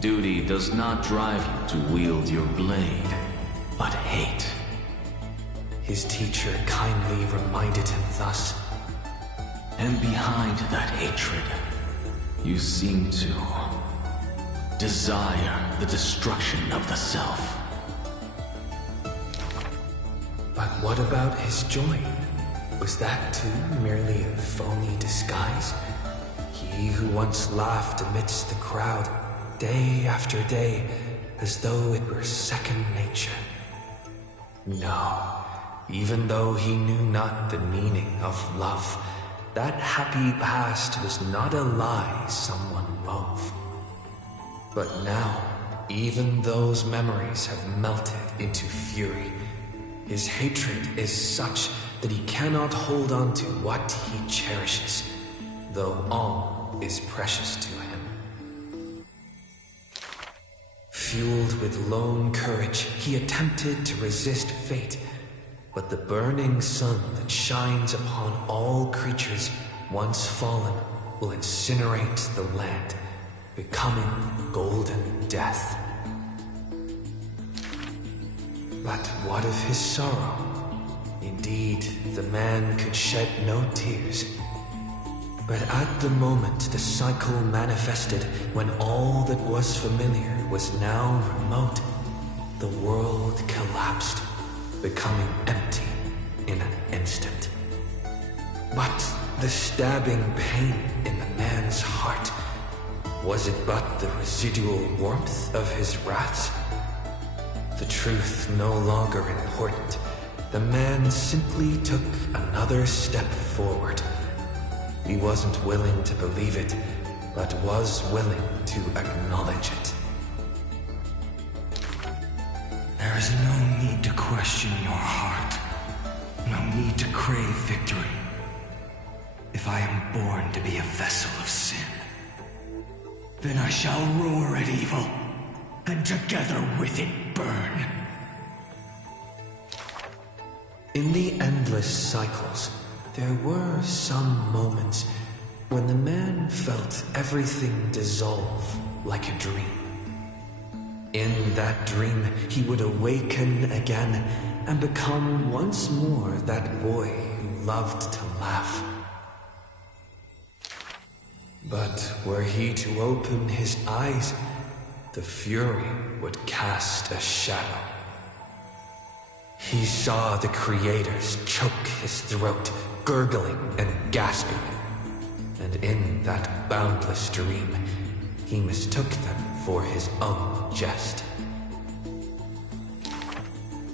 Duty does not drive you to wield your blade, but hate. His teacher kindly reminded him thus. And behind that hatred, you seem to desire the destruction of the self. But what about his joy? Was that too merely a phony disguise? He who once laughed amidst the crowd, day after day, as though it were second nature. No, even though he knew not the meaning of love, that happy past was not a lie someone wove. But now, even those memories have melted into fury. His hatred is such that he cannot hold on to what he cherishes, though all is precious to him. Fueled with lone courage, he attempted to resist fate, but the burning sun that shines upon all creatures once fallen will incinerate the land, becoming golden death. But what of his sorrow? Indeed, the man could shed no tears. But at the moment the cycle manifested, when all that was familiar was now remote, the world collapsed, becoming empty in an instant. But the stabbing pain in the man's heart, was it but the residual warmth of his wraths? The truth no longer important, the man simply took another step forward. He wasn't willing to believe it, but was willing to acknowledge it. There is no need to question your heart. No need to crave victory. If I am born to be a vessel of sin, then I shall roar at evil, and together with it burn. In the endless cycles, there were some moments when the man felt everything dissolve like a dream. In that dream, he would awaken again and become once more that boy who loved to laugh. But were he to open his eyes, the fury would cast a shadow. He saw the creators choke his throat, gurgling and gasping. And in that boundless dream, he mistook them for his own jest.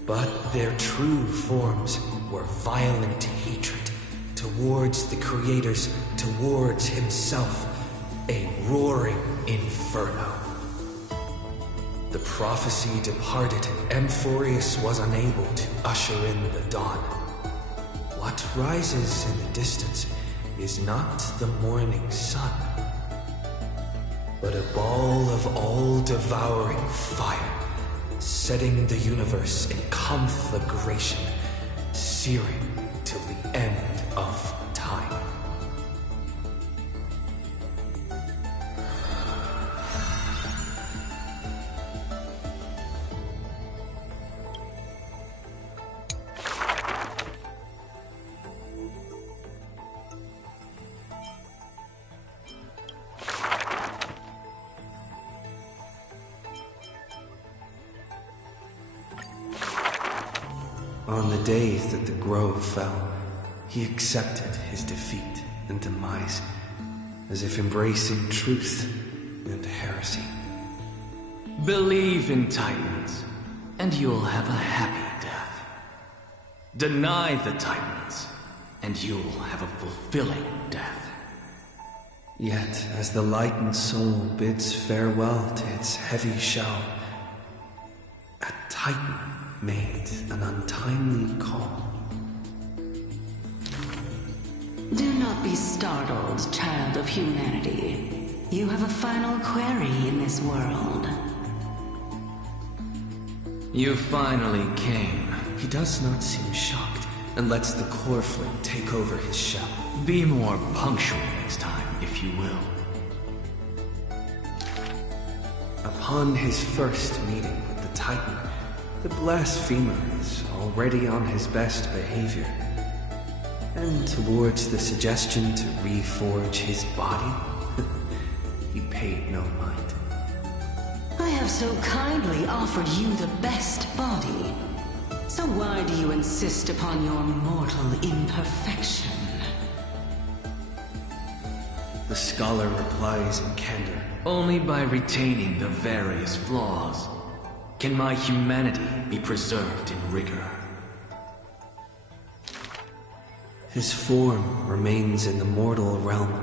But their true forms were violent hatred towards the creators, towards himself, a roaring inferno. The prophecy departed, Amphorius was unable to usher in the dawn. What rises in the distance is not the morning sun, but a ball of all-devouring fire, setting the universe in conflagration, searing till the end of time. On the day that the grove fell, he accepted his defeat and demise, as if embracing truth and heresy. Believe in Titans, and you'll have a happy death. Deny the Titans, and you'll have a fulfilling death. Yet, as the lightened soul bids farewell to its heavy shell, a Titan made an untimely call. Do not be startled, child of humanity. You have a final query in this world. You finally came. He does not seem shocked and lets the core flame take over his shell. Be more punctual next time, if you will. Upon his first meeting with the Titan, The blasphemer is already on his best behavior. And towards the suggestion to reforge his body, he paid no mind. I have so kindly offered you the best body. So why do you insist upon your mortal imperfection? The scholar replies in candor. Only by retaining the various flaws can my humanity be preserved in rigor. His form remains in the mortal realm,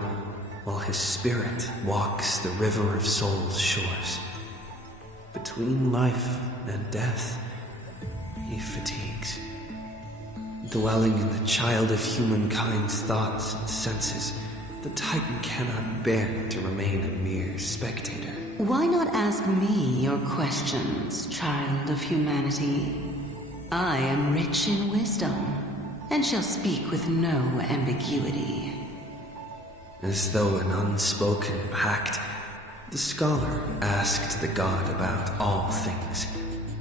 while his spirit walks the river of souls' shores. Between life and death, he fatigues. Dwelling in the child of humankind's thoughts and senses, the Titan cannot bear to remain a mere spectator. Why not ask me your questions, child of humanity? I am rich in wisdom, and shall speak with no ambiguity. As though an unspoken pact, the scholar asked the god about all things,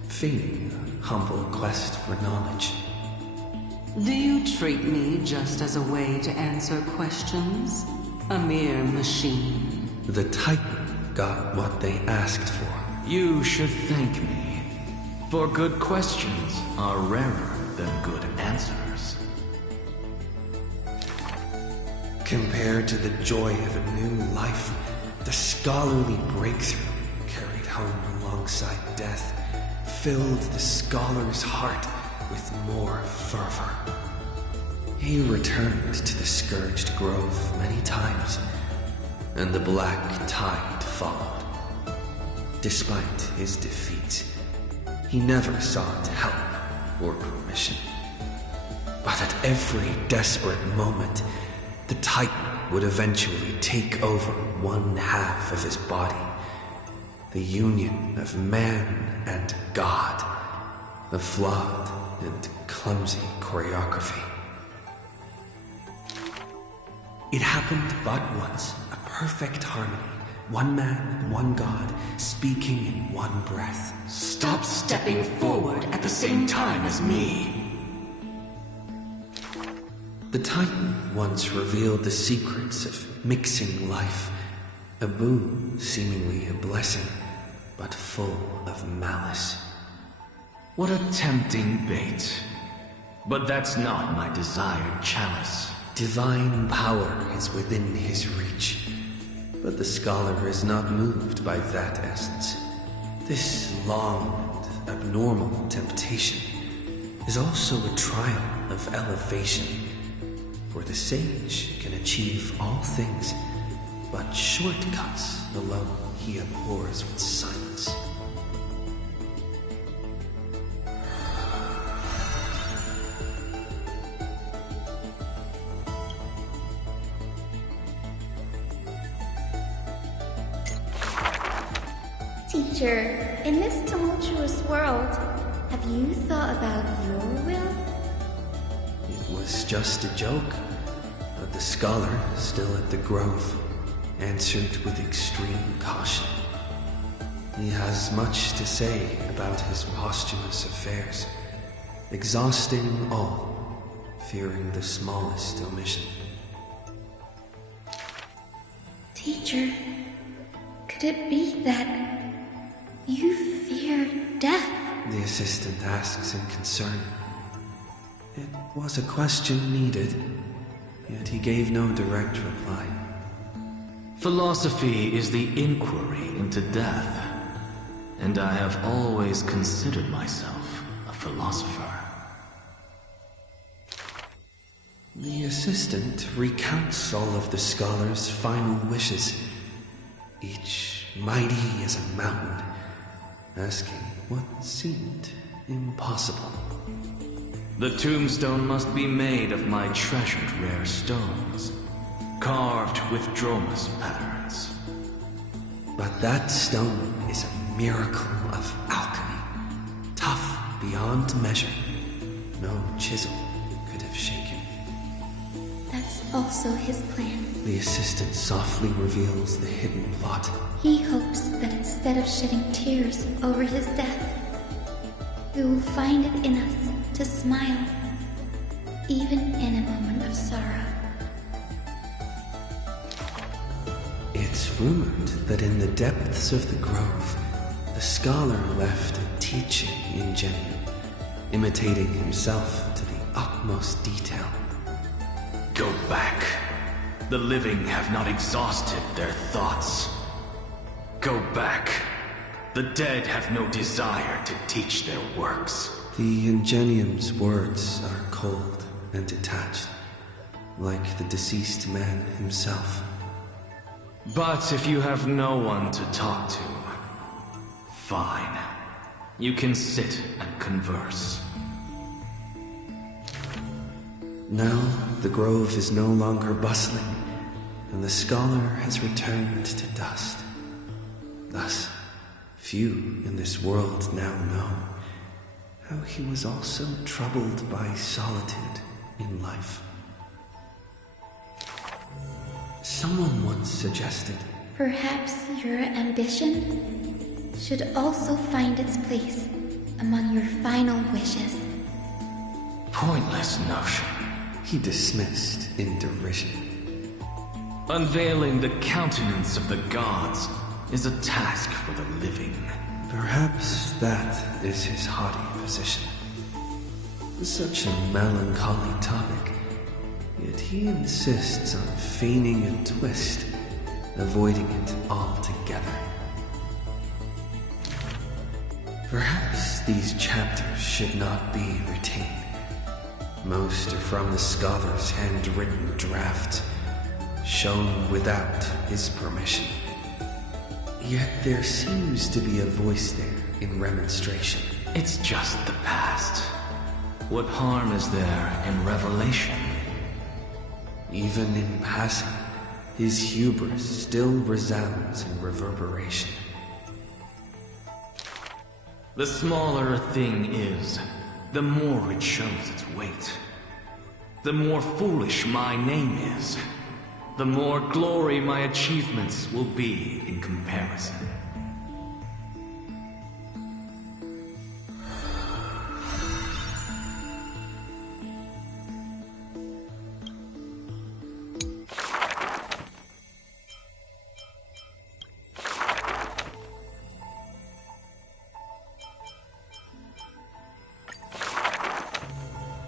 feigning a humble quest for knowledge. Do you treat me just as a way to answer questions? A mere machine? The Titan got what they asked for. You should thank me, for good questions are rarer than good answers. Compared to the joy of a new life, the scholarly breakthrough carried home alongside death filled the scholar's heart with more fervor. He returned to the Scourged Grove many times, and the black tide followed. Despite his defeats, he never sought help or permission. But at every desperate moment, the Titan would eventually take over one half of his body. The union of man and God. A flawed and clumsy choreography. It happened but once, a perfect harmony. One man, one God, speaking in one breath. Stop stepping forward at the same time as me. The Titan once revealed the secrets of mixing life. A boon, seemingly a blessing, but full of malice. What a tempting bait. But that's not my desired chalice. Divine power is within his reach, but the scholar is not moved by that essence. This long and abnormal temptation is also a trial of elevation, for the sage can achieve all things, but shortcuts alone he abhors with silence. Teacher, in this tumultuous world, have you thought about your will? It was just a joke, but the scholar, still at the grove, answered with extreme caution. He has much to say about his posthumous affairs, exhausting all, fearing the smallest omission. Teacher, could it be that you fear death? The assistant asks in concern. It was a question needed, yet he gave no direct reply. Philosophy is the inquiry into death, and I have always considered myself a philosopher. The assistant recounts all of the scholar's final wishes, each mighty as a mountain, asking what seemed impossible. The tombstone must be made of my treasured rare stones, carved with Dromus patterns. But that stone is a miracle of alchemy, tough beyond measure. No chisel could have shaken. That's also his plan. The assistant softly reveals the hidden plot. He hopes that instead of shedding tears over his death, we will find it in us to smile, even in a moment of sorrow. It's rumored that in the depths of the grove, the scholar left a teaching ingenium, imitating himself to the utmost detail. Go back. The living have not exhausted their thoughts. Go back. The dead have no desire to teach their works. The ingenium's words are cold and detached, like the deceased man himself. But if you have no one to talk to, fine. You can sit and converse. Now, the grove is no longer bustling, and the scholar has returned to dust. Thus, few in this world now know how he was also troubled by solitude in life. Someone once suggested, Perhaps your ambition should also find its place among your final wishes. Pointless notion. He dismissed in derision. Unveiling the countenance of the gods is a task for the living. Perhaps that is his haughty position. Such a melancholy topic, yet he insists on feigning a twist, avoiding it altogether. Perhaps these chapters should not be retained. Most are from the scholar's handwritten draft, shown without his permission. Yet there seems to be a voice there in remonstration. It's just the past. What harm is there in revelation? Even in passing, his hubris still resounds in reverberation. The smaller a thing is, the more it shows its weight. The more foolish my name is, the more glory my achievements will be in comparison.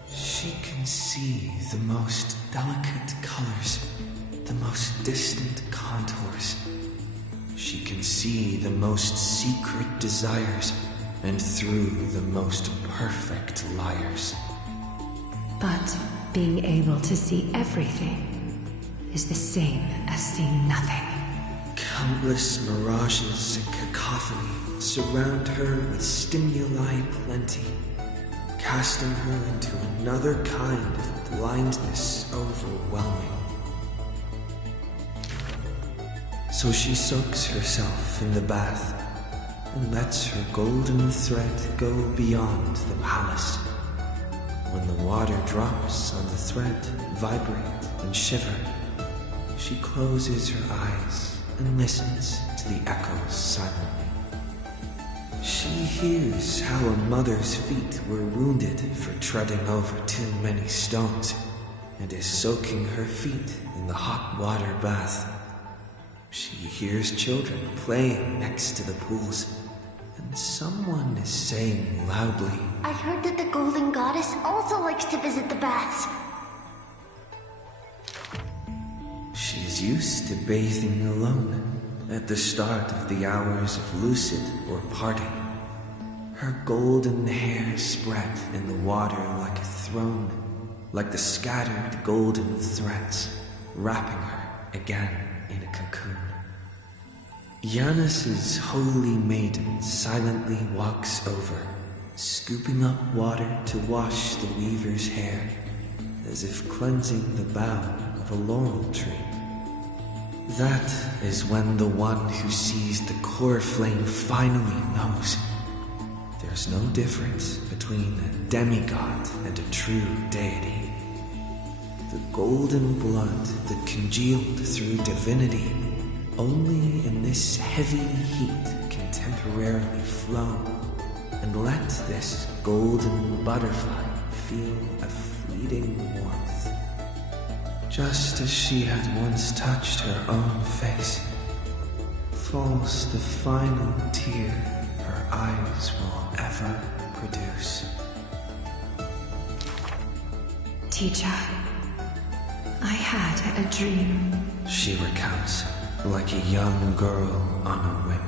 She can see the most delicate colors, the most distant contours. She can see the most secret desires, and through the most perfect liars. But being able to see everything is the same as seeing nothing. Countless mirages and cacophony surround her with stimuli plenty, casting her into another kind of blindness overwhelming. So she soaks herself in the bath and lets her golden thread go beyond the palace. When the water drops on the thread vibrate and shiver, she closes her eyes and listens to the echoes silently. She hears how a mother's feet were wounded for treading over too many stones, and is soaking her feet in the hot water bath. She hears children playing next to the pools, and someone is saying loudly, I heard that the Golden Goddess also likes to visit the baths. She is used to bathing alone at the start of the hours of lucid or parting. Her golden hair spread in the water like a throne, like the scattered golden threads, wrapping her again in a cocoon. Giannis's holy maiden silently walks over, scooping up water to wash the weaver's hair, as if cleansing the bough of a laurel tree. That is when the one who sees the core flame finally knows there's no difference between a demigod and a true deity. The golden blood that congealed through divinity only in this heavy heat can temporarily flow, and let this golden butterfly feel a fleeting warmth. Just as she had once touched her own face, falls the final tear her eyes will ever produce. Teacher, I had a dream. She recounts, like a young girl on a whim.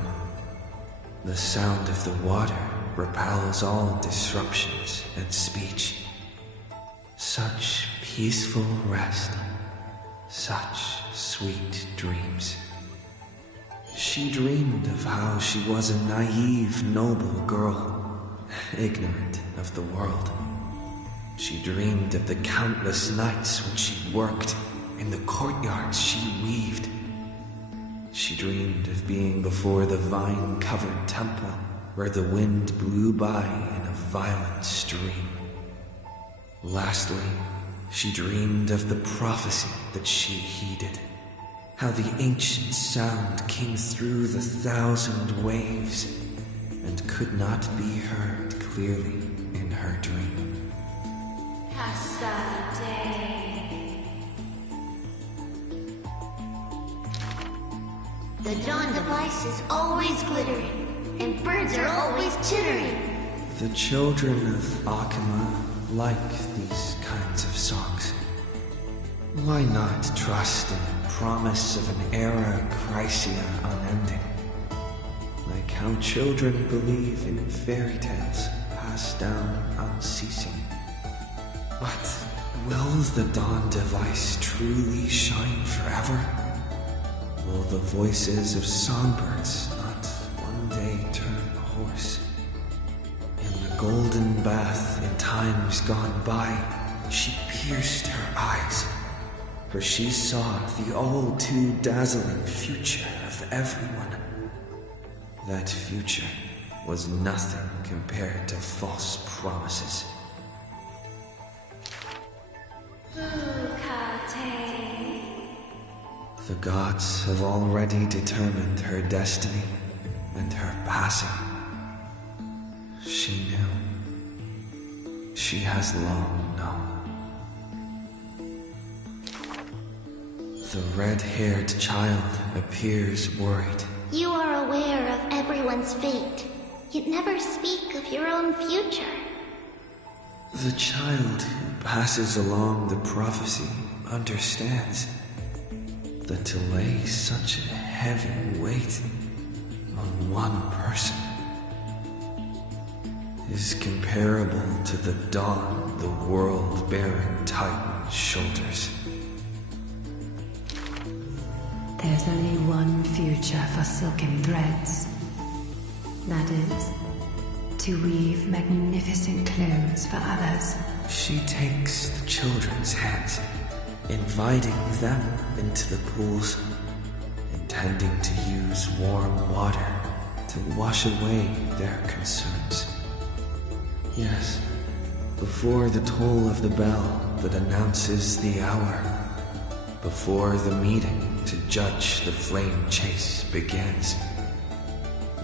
The sound of the water repels all disruptions and speech. Such peaceful rest, such sweet dreams. She dreamed of how she was a naive, noble girl, ignorant of the world. She dreamed of the countless nights when she worked, in the courtyards she weaved. She dreamed of being before the vine-covered temple, where the wind blew by in a violent stream. Lastly, she dreamed of the prophecy that she heeded, how the ancient sound came through the 1,000 waves and could not be heard clearly in her dream. The dawn device is always glittering, and birds are always chittering. The children of Akama like these kinds of songs. Why not trust in the promise of an era Chrysia unending? Like how children believe in fairy tales passed down unceasing. But will the dawn device truly shine forever? Will the voices of songbirds not one day turn hoarse? In the golden bath in times gone by, she pierced her eyes, for she saw the all too dazzling future of everyone. That future was nothing compared to false promises. The gods have already determined her destiny and her passing. She knew. She has long known. The red-haired child appears worried. You are aware of everyone's fate, yet never speak of your own future. The child who passes along the prophecy understands that to lay such a heavy weight on one person is comparable to the dawn the world bearing Titan's shoulders. There's only one future for silken threads. That is, to weave magnificent clothes for others. She takes the children's hands, inviting them into the pools, intending to use warm water to wash away their concerns. Yes, before the toll of the bell that announces the hour, before the meeting to judge the flame chase begins.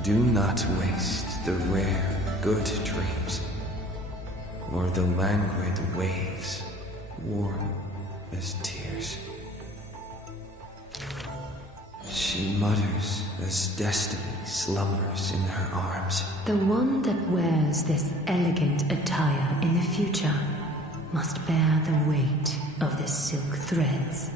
Do not waste the rare good dreams, or the languid waves, warm as tears. She mutters as destiny slumbers in her arms. The one that wears this elegant attire in the future must bear the weight of the silk threads.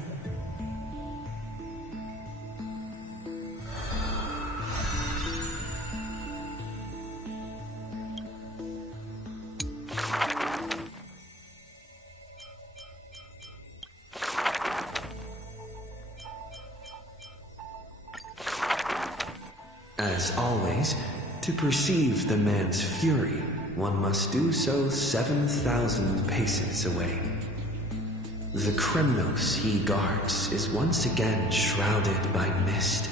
As always, to perceive the man's fury, one must do so 7,000 paces away. The Kremnos he guards is once again shrouded by mist.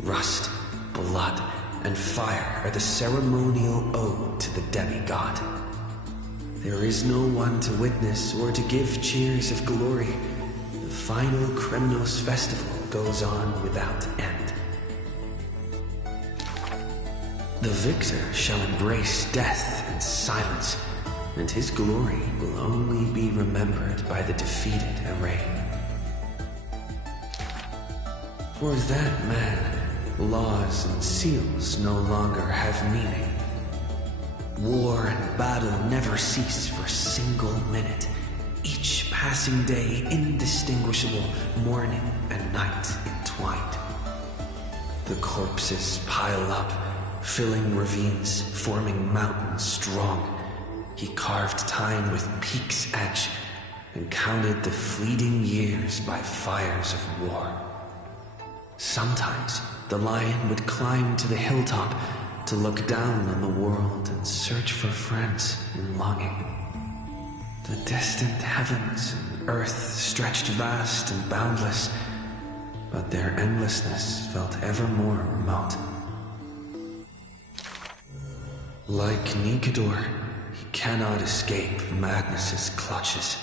Rust, blood, and fire are the ceremonial ode to the demigod. There is no one to witness or to give cheers of glory. The final Kremnos festival goes on without end. The victor shall embrace death and silence, and his glory will only be remembered by the defeated array. For that man, laws and seals no longer have meaning. War and battle never cease for a single minute, each passing day indistinguishable, morning and night entwined. The corpses pile up, filling ravines, forming mountains strong. He carved time with peak's edge and counted the fleeting years by fires of war. Sometimes the lion would climb to the hilltop to look down on the world and search for friends in longing. The distant heavens and earth stretched vast and boundless, but their endlessness felt ever more remote. Like Nikador, he cannot escape Magnus's clutches.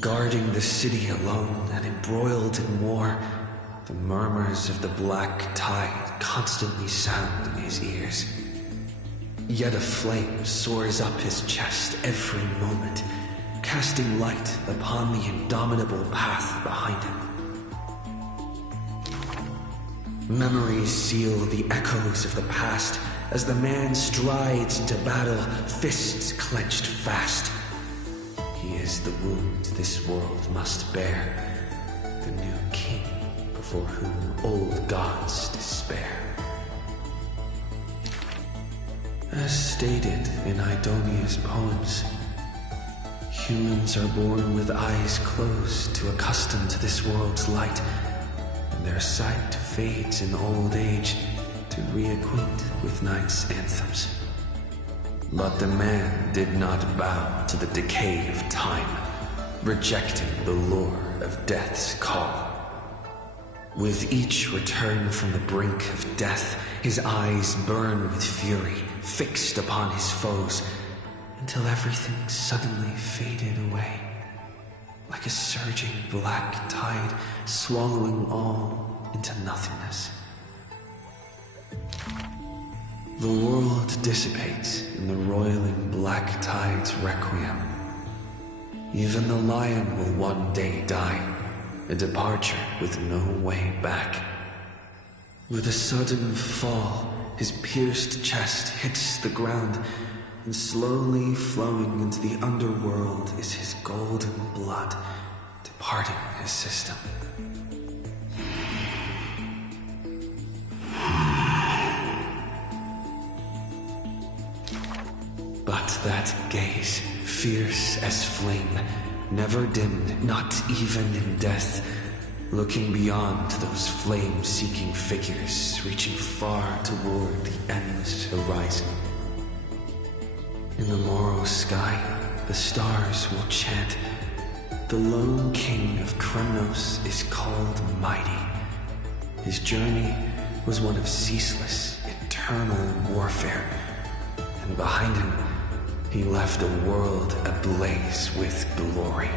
Guarding the city alone and embroiled in war, the murmurs of the black tide constantly sound in his ears. Yet a flame soars up his chest every moment, casting light upon the indomitable path behind him. Memories seal the echoes of the past as the man strides into battle, fists clenched fast. He is the wound this world must bear, the new king before whom old gods despair. As stated in Idonia's poems, humans are born with eyes closed to accustom to this world's light, and their sight fades in old age to reacquaint with night's anthems. But the man did not bow to the decay of time, rejecting the lure of death's call. With each return from the brink of death, his eyes burn with fury, fixed upon his foes, until everything suddenly faded away, like a surging black tide swallowing all into nothingness. The world dissipates in the roiling black tide's requiem. Even the lion will one day die, a departure with no way back. With a sudden fall, his pierced chest hits the ground, and slowly flowing into the underworld is his golden blood, departing his system. But that gaze, fierce as flame, never dimmed, not even in death, looking beyond those flame-seeking figures, reaching far toward the endless horizon. In the morrow sky, the stars will chant, the lone king of Kremnos is called Mighty. His journey was one of ceaseless, eternal warfare, and behind him, he left a world ablaze with glory.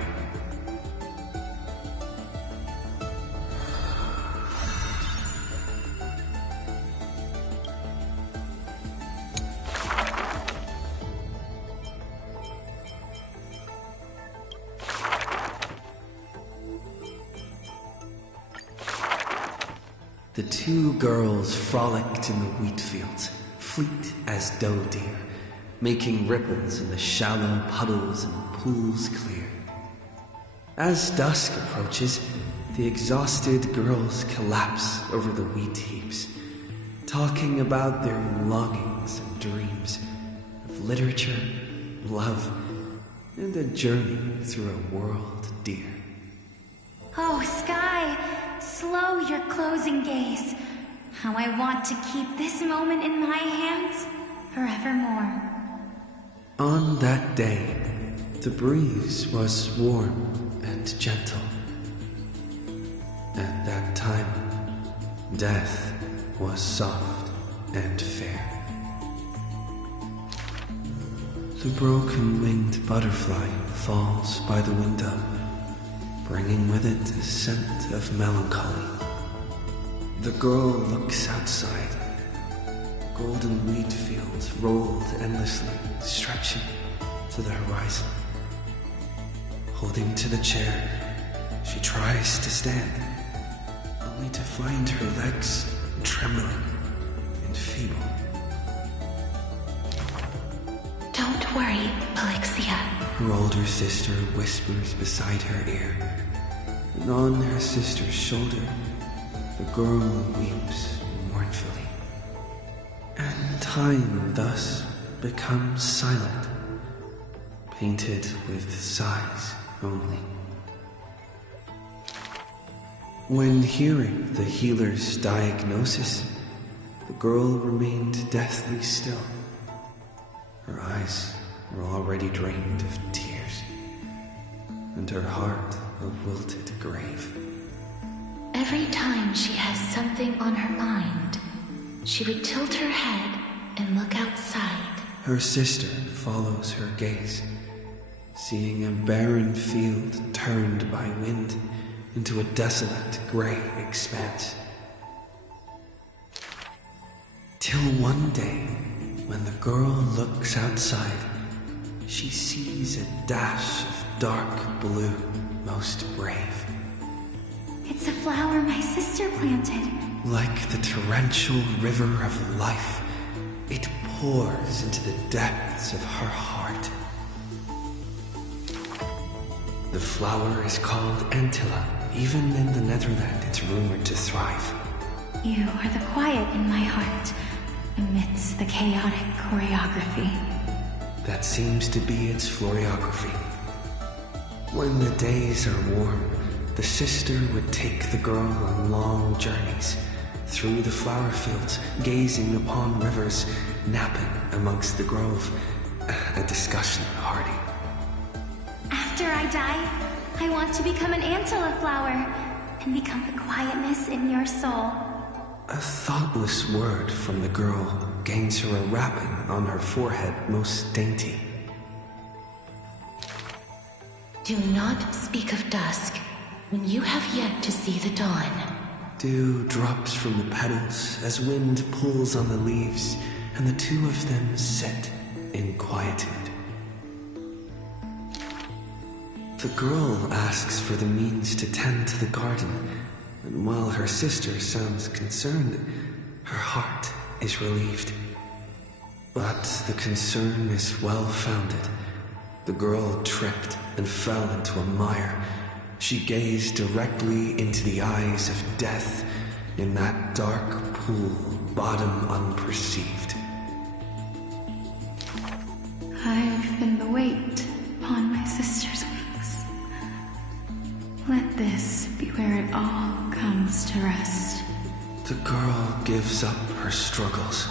The two girls frolicked in the wheat fields, fleet as doe deer, making ripples in the shallow puddles and pools clear. As dusk approaches, the exhausted girls collapse over the wheat heaps, talking about their longings and dreams of literature, love, and a journey through a world dear. Oh, Sky, slow your closing gaze. How I want to keep this moment in my hands forevermore. On that day, the breeze was warm and gentle. At that time, death was soft and fair. The broken-winged butterfly falls by the window, bringing with it a scent of melancholy. The girl looks outside, golden wheat fields rolled endlessly, stretching to the horizon. Holding to the chair, she tries to stand, only to find her legs trembling and feeble. Don't worry, Alexia. Her older sister whispers beside her ear, and on her sister's shoulder, the girl weeps mournfully. And time thus becomes silent, painted with sighs only. When hearing the healer's diagnosis, the girl remained deathly still. Her eyes were already drained of tears, and her heart a wilted grave. Every time she has something on her mind, she would tilt her head and look outside. Her sister follows her gaze, seeing a barren field turned by wind into a desolate gray expanse. Till one day, when the girl looks outside, she sees a dash of dark blue, most brave. It's a flower my sister planted. Like the torrential river of life, it pours into the depths of her heart. The flower is called Antilla. Even in the Netherland, it's rumored to thrive. You are the quiet in my heart, amidst the chaotic choreography. That seems to be its floriography. When the days are warm, the sister would take the girl on long journeys through the flower fields, gazing upon rivers, napping amongst the grove, a discussion hardy. After I die, I want to become an Antilla flower and become the quietness in your soul. A thoughtless word from the girl gains her a wrapping on her forehead most dainty. Do not speak of dusk when you have yet to see the dawn. Dew drops from the petals as wind pulls on the leaves, and the two of them sit in quietude. The girl asks for the means to tend to the garden, and while her sister sounds concerned, her heart is relieved. But the concern is well-founded. The girl tripped and fell into a mire. She gazed directly into the eyes of death in that dark pool, bottom unperceived. I've been the weight upon my sister's wings. Let this be where it all comes to rest. The girl gives up her struggles,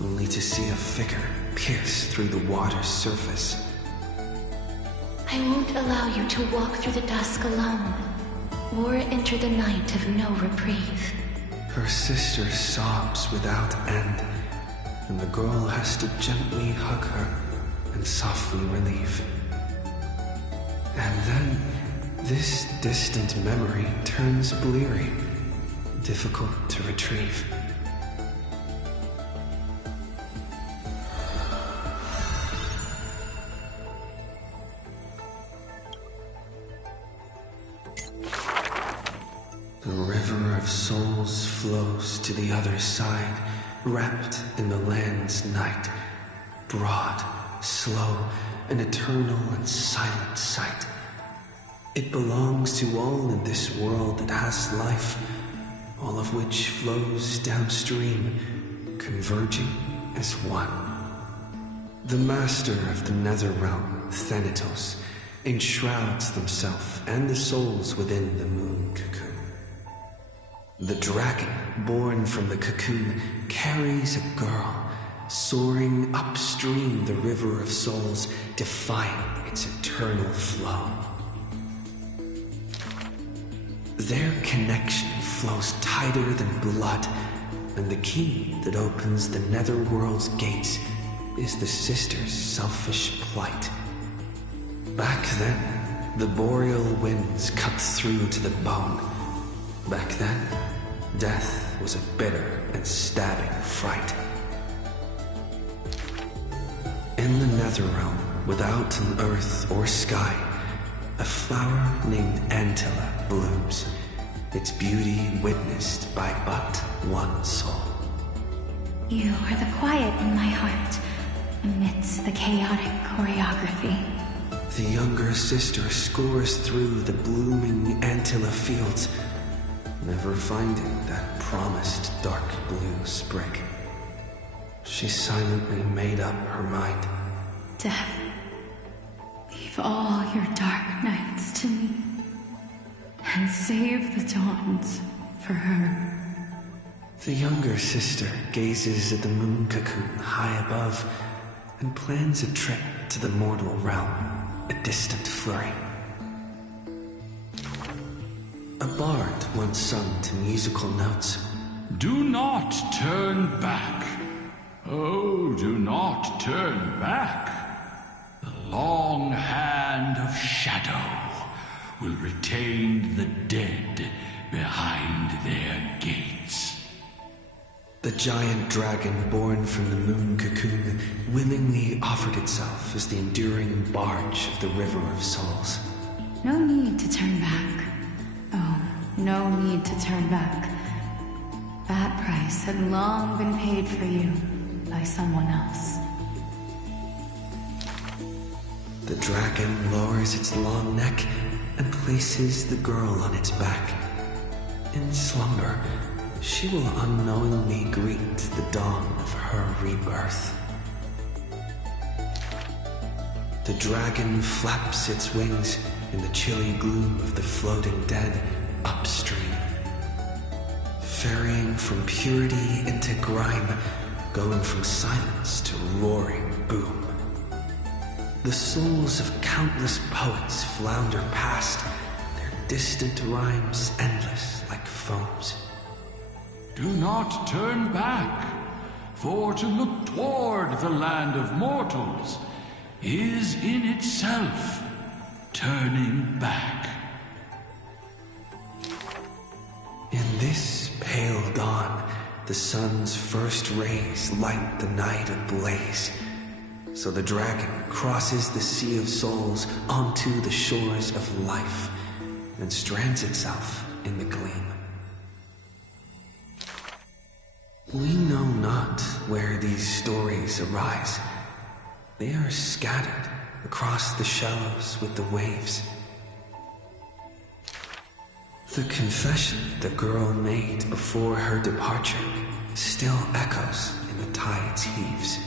only to see a figure pierce through the water's surface. I won't allow you to walk through the dusk alone, or enter the night of no reprieve. Her sister sobs without end, and the girl has to gently hug her and softly relieve. And then, this distant memory turns bleary, difficult to retrieve. The river of souls flows to the other side, wrapped in the land's night. Broad, slow, an eternal and silent sight. It belongs to all in this world that has life, all of which flows downstream, converging as one. The master of the netherrealm, Thanatos, enshrouds himself and the souls within the moon cocoon. The dragon, born from the cocoon, carries a girl, soaring upstream the river of souls, defying its eternal flow. Their connection flows tighter than blood, and the key that opens the netherworld's gates is the sister's selfish plight. Back then, the boreal winds cut through to the bone. Back then, death was a bitter and stabbing fright. In the Netherrealm, without an earth or sky, a flower named Antilla blooms, its beauty witnessed by but one soul. You are the quiet in my heart, amidst the chaotic choreography. The younger sister scores through the blooming Antilla fields, never finding that promised dark blue sprig. She silently made up her mind. Death, leave all your dark nights to me, and save the dawns for her. The younger sister gazes at the moon cocoon high above and plans a trip to the mortal realm, a distant flurry. A bard once sung to musical notes. Do not turn back. Oh, do not turn back. The long hand of shadow will retain the dead behind their gates. The giant dragon born from the moon cocoon willingly offered itself as the enduring barge of the River of Souls. No need to turn back. Oh, no need to turn back. That price had long been paid for you by someone else. The dragon lowers its long neck and places the girl on its back. In slumber, she will unknowingly greet the dawn of her rebirth. The dragon flaps its wings in the chilly gloom of the floating dead upstream, ferrying from purity into grime, going from silence to roaring boom. The souls of countless poets flounder past, their distant rhymes endless like foams. Do not turn back, for to look toward the land of mortals is in itself turning back. In this pale dawn, the sun's first rays light the night ablaze. So the dragon crosses the sea of souls onto the shores of life and strands itself in the gleam. We know not where these stories arise. They are scattered across the shallows with the waves. The confession the girl made before her departure still echoes in the tide's heaves.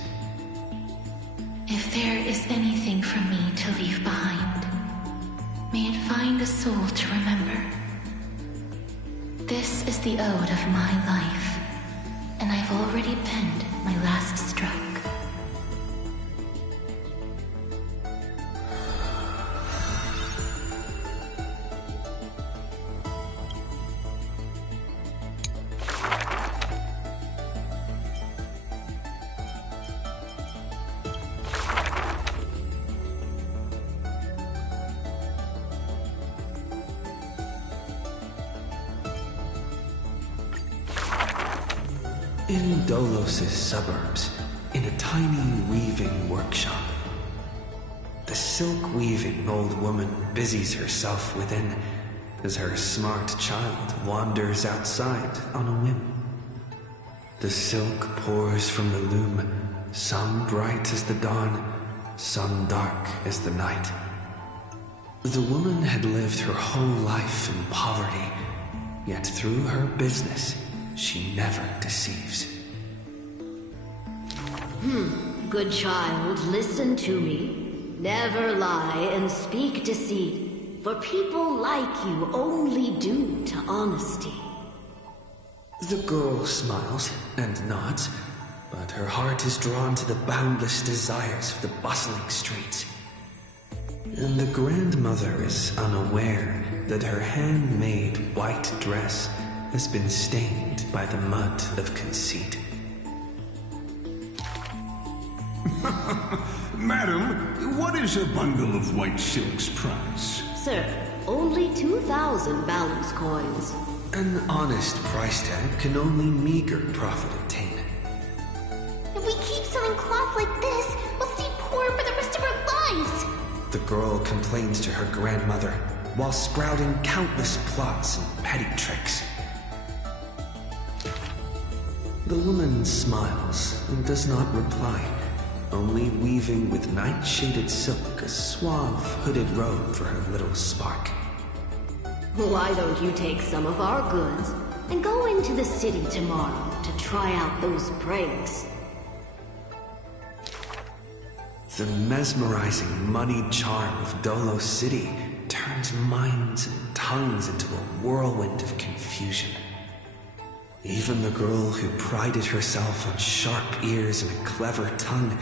If there is anything for me to leave behind, may it find a soul to remember. This is the ode of my life, and I've already penned my last stroke. In Dolos' suburbs, in a tiny weaving workshop, the silk-weaving old woman busies herself within as her smart child wanders outside on a whim. The silk pours from the loom, some bright as the dawn, some dark as the night. The woman had lived her whole life in poverty, yet through her business, she never deceives. Good child, listen to me. Never lie and speak deceit, for people like you only do to honesty. The girl smiles and nods, but her heart is drawn to the boundless desires of the bustling streets. And the grandmother is unaware that her handmade white dress has been stained by the mud of conceit. Madam, what is a bundle of white silk's price? Sir, only 2,000 balance coins. An honest price tag can only meager profit obtain. If we keep selling cloth like this, we'll stay poor The girl complains to her grandmother while sprouting countless plots and petty tricks. The woman smiles and does not reply, only weaving with night-shaded silk a suave hooded robe for her little spark. Why don't you take some of our goods and go into the city tomorrow to try out those pranks? The mesmerizing, moneyed charm of Dolo City turns minds and tongues into a whirlwind of confusion. Even the girl who prided herself on sharp ears and a clever tongue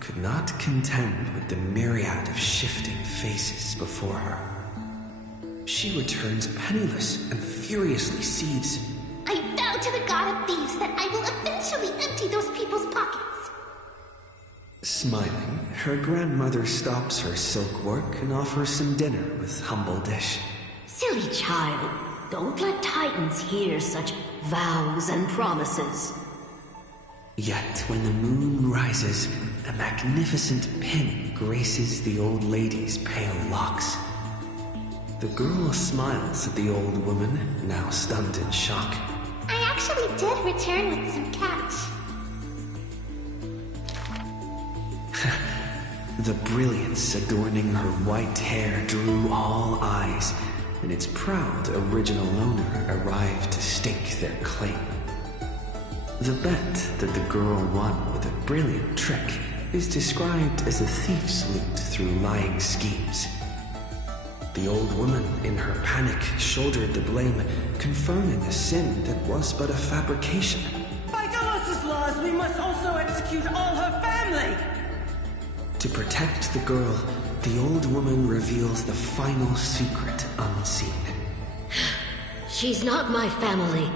could not contend with the myriad of shifting faces before her. She returns penniless and furiously seethes. I vow to the god of thieves that I will eventually empty those people's pockets. Smiling, her grandmother stops her silk work and offers some dinner with humble dish. Silly child, don't let Titans hear such vows and promises. Yet when the moon rises, a magnificent pin graces the old lady's pale locks. The girl smiles at the old woman, now stunned in shock. I actually did return with some cash. The brilliance adorning her white hair drew all eyes, and its proud original owner arrived to stake their claim. The bet that the girl won with a brilliant trick is described as a thief's loot through lying schemes. The old woman, in her panic, shouldered the blame, confirming a sin that was but a fabrication. By Dolos's laws, we must also execute all her family! To protect the girl, the old woman reveals the final secret unseen. She's not my family,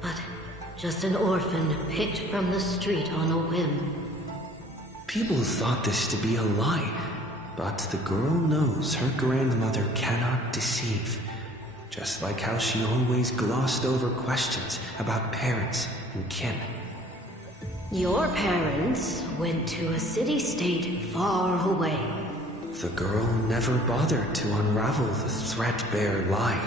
but just an orphan picked from the street on a whim. People thought this to be a lie, but the girl knows her grandmother cannot deceive, just like how she always glossed over questions about parents and kin. Your parents went to a city-state far away. The girl never bothered to unravel the threadbare lie.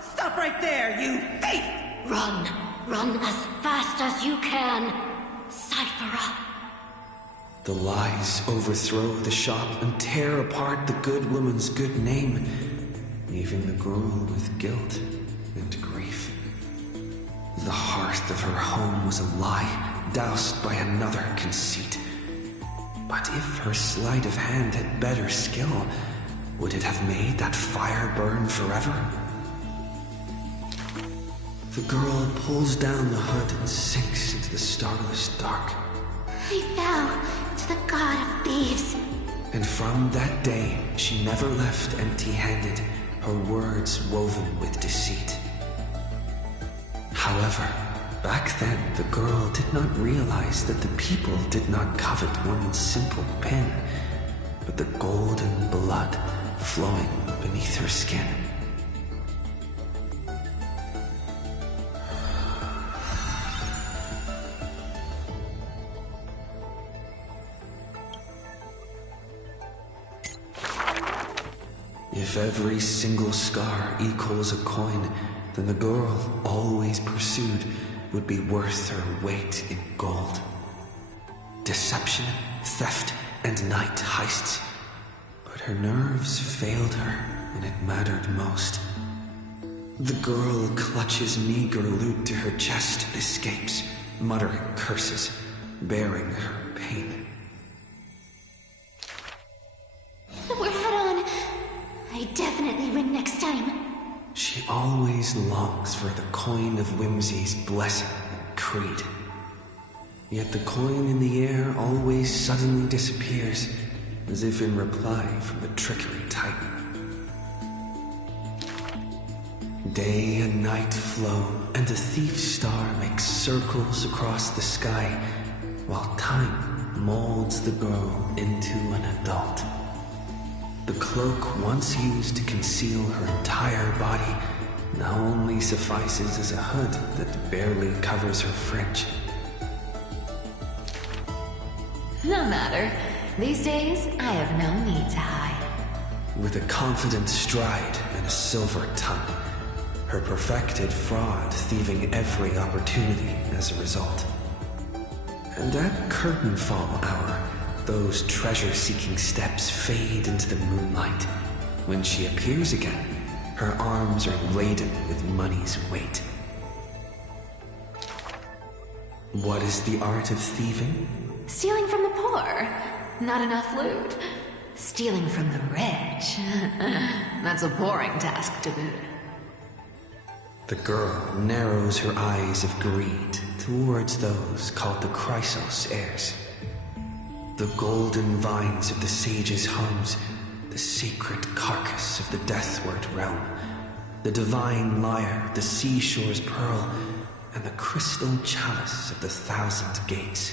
Stop right there, you thief! Run as fast as you can, Cyphera. The lies overthrow the shop and tear apart the good woman's good name, leaving the girl with guilt and grief. The hearth of her home was a lie, doused by another conceit. But if her sleight of hand had better skill, would it have made that fire burn forever? The girl pulls down the hood and sinks into the starless dark. I vow to the god of thieves. And from that day, she never left empty-handed, her words woven with deceit. However, back then the girl did not realize that the people did not covet one simple pin, but the golden blood flowing beneath her skin. If every single scar equals a coin, then the girl, always pursued, would be worth her weight in gold. Deception, theft, and night heists. But her nerves failed her when it mattered most. The girl clutches meager loot to her chest and escapes, muttering curses, bearing her pain. We're head on. I definitely win next time. She always longs for the coin of Whimsy's blessing and creed. Yet the coin in the air always suddenly disappears, as if in reply from the trickery titan. Day and night flow, and the thief's star makes circles across the sky, while time molds the girl into an adult. The cloak once used to conceal her entire body now only suffices as a hood that barely covers her fringe. No matter. These days, I have no need to hide. With a confident stride and a silver tongue, her perfected fraud thieving every opportunity as a result. And at curtain fall hour, those treasure-seeking steps fade into the moonlight. When she appears again, her arms are laden with money's weight. What is the art of thieving? Stealing from the poor. Not enough loot. Stealing from the rich. That's a boring task to boot. The girl narrows her eyes of greed towards those called the Chrysos heirs. The golden vines of the sages' homes, the sacred carcass of the deathward realm, the divine lyre, the seashore's pearl, and the crystal chalice of the thousand gates.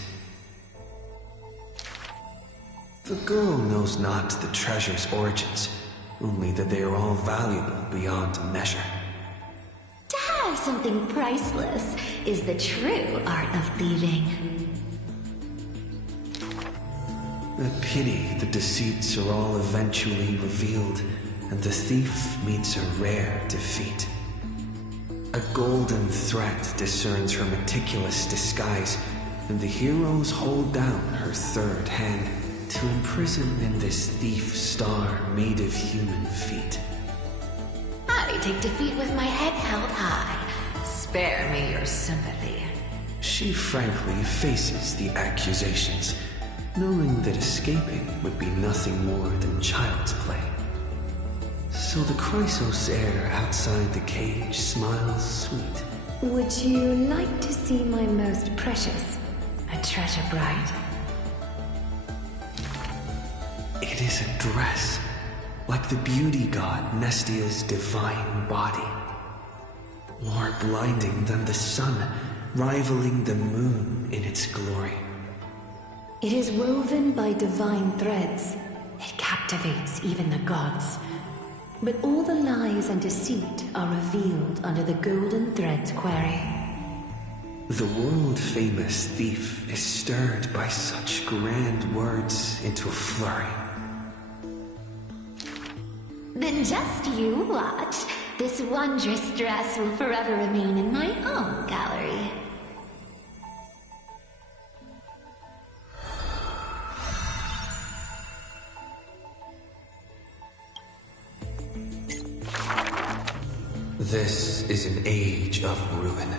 The girl knows not the treasure's origins, only that they are all valuable beyond measure. To have something priceless is the true art of thieving. A pity the deceits are all eventually revealed, and the thief meets a rare defeat. A golden thread discerns her meticulous disguise, and the heroes hold down her third hand to imprison in this thief star made of human feet. I take defeat with my head held high. Spare me your sympathy. She frankly faces the accusations, knowing that escaping would be nothing more than child's play. So the Chrysos heir outside the cage smiles sweet. Would you like to see my most precious? A treasure bride? It is a dress, like the beauty god Nestia's divine body. More blinding than the sun, rivaling the moon in its glory. It is woven by divine threads. It captivates even the gods. But all the lies and deceit are revealed under the golden thread's query. The world-famous thief is stirred by such grand words into a flurry. Then just you watch. This wondrous dress will forever remain in my own gallery. This is an age of ruin.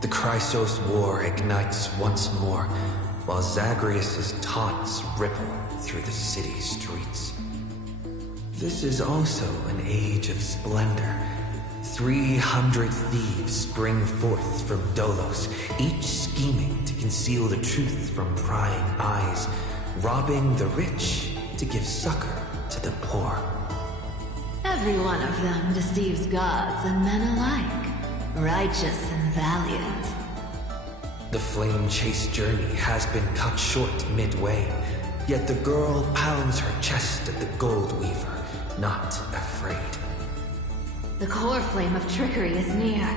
The Chrysos War ignites once more, while Zagreus' taunts ripple through the city streets. This is also an age of splendor. 300 thieves spring forth from Dolos, each scheming to conceal the truth from prying eyes, robbing the rich to give succor to the poor. Every one of them deceives gods and men alike, righteous and valiant. The flame-chased journey has been cut short midway, yet the girl pounds her chest at the gold weaver, not afraid. The core flame of trickery is near.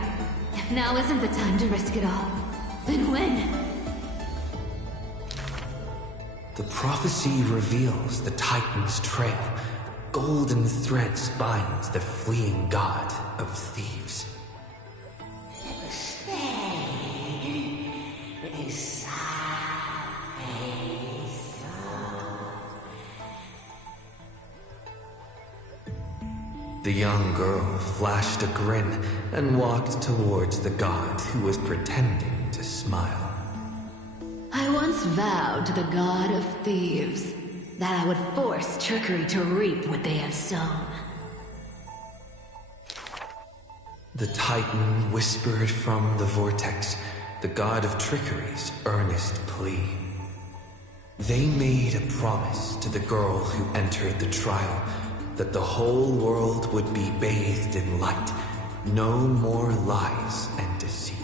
If now isn't the time to risk it all, then when? The prophecy reveals the Titan's trail. Golden threads bind the fleeing god of thieves. The young girl flashed a grin and walked towards the god who was pretending to smile. I once vowed to the god of thieves that I would force trickery to reap what they have sown. The Titan whispered from the vortex, the god of trickery's earnest plea. They made a promise to the girl who entered the trial, that the whole world would be bathed in light, no more lies and deceit.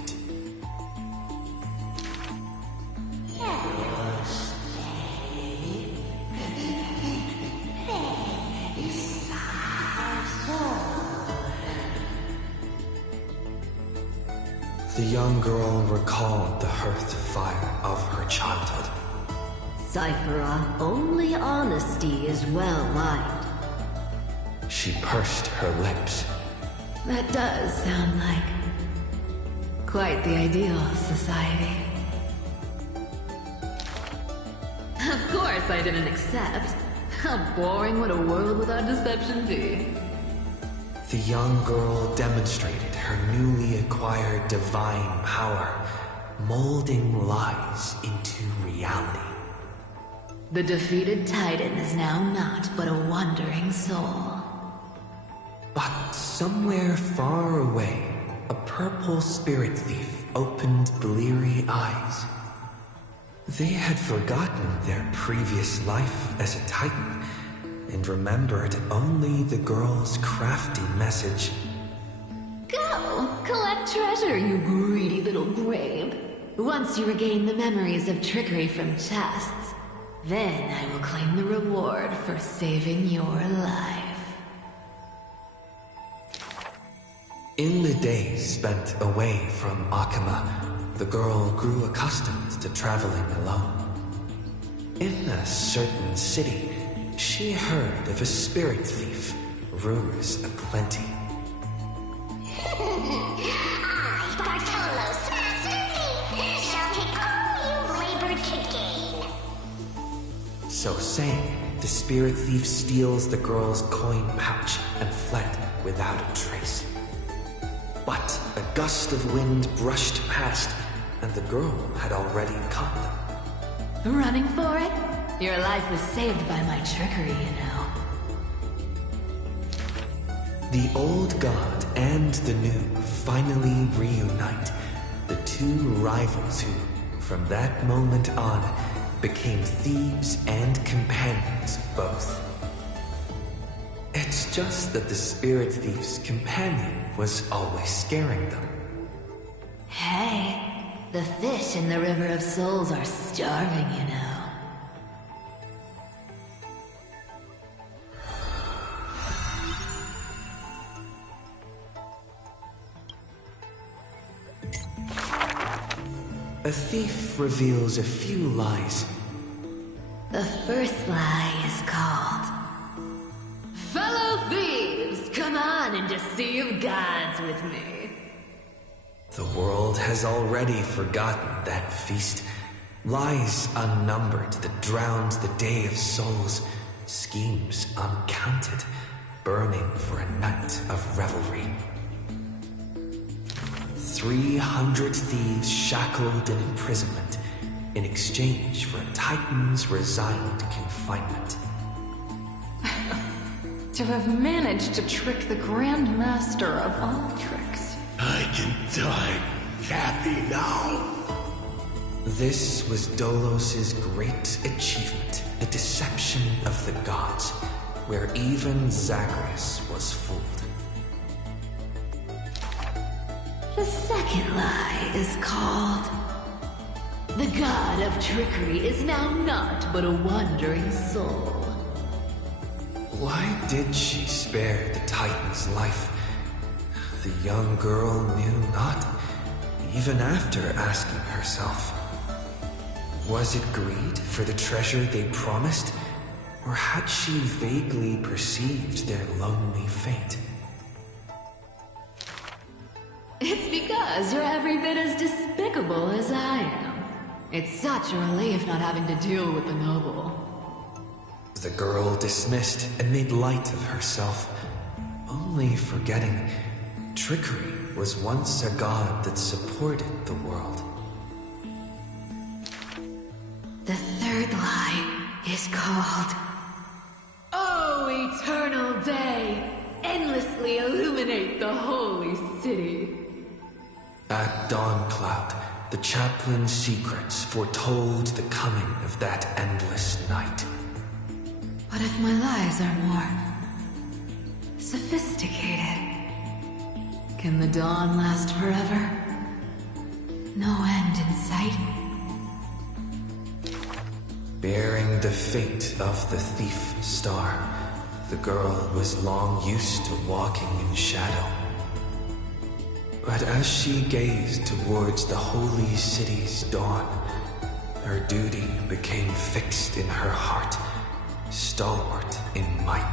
The young girl recalled the hearth fire of her childhood. Cyphera, only honesty is well-liked. She pursed her lips. That does sound like quite the ideal society. Of course I didn't accept. How boring would a world without deception be? The young girl demonstrated her newly acquired divine power, molding lies into reality. The defeated Titan is now not but a wandering soul. But somewhere far away, a purple spirit thief opened bleary eyes. They had forgotten their previous life as a Titan, and remembered only the girl's crafty message. Go! Collect treasure, you greedy little grave. Once you regain the memories of trickery from chests, then I will claim the reward for saving your life. In the days spent away from Akama, the girl grew accustomed to traveling alone. In a certain city, she heard of a spirit thief, rumors aplenty. I, Bartolo's master thief, shall take all you've labored to gain. So saying, the spirit thief steals the girl's coin pouch and fled without a trace. But a gust of wind brushed past, and the girl had already caught them. Running for it? Your life was saved by my trickery, you know. The old god and the new finally reunite, the two rivals who, from that moment on, became thieves and companions both. It's just that the spirit thief's companion was always scaring them. Hey, the fish in the River of Souls are starving, you know. A thief reveals a few lies. The first lie is called, "Fellow thieves, come on and deceive gods with me." The world has already forgotten that feast. Lies unnumbered that drowned the Day of Souls. Schemes uncounted, burning for a night of revelry. 300 thieves shackled in imprisonment in exchange for a Titan's resigned confinement. To have managed to trick the Grand Master of all tricks. I can die happy now. This was Dolos's great achievement, the deception of the gods, where even Zagreus was fooled. The second lie is called, "The god of trickery is now not but a wandering soul." Why did she spare the Titan's life? The young girl knew not, even after asking herself. Was it greed for the treasure they promised, or had she vaguely perceived their lonely fate? It's because you're every bit as despicable as I am. It's such a relief not having to deal with the noble. The girl dismissed and made light of herself, only forgetting trickery was once a god that supported the world. The third lie is called, "Oh, eternal day, endlessly illuminate the holy city." At Dawncloud, the chaplain's secrets foretold the coming of that endless night. What if my lies are more sophisticated? Can the dawn last forever? No end in sight? Bearing the fate of the thief star, the girl was long used to walking in shadow. But as she gazed towards the holy city's dawn, her duty became fixed in her heart, stalwart in might.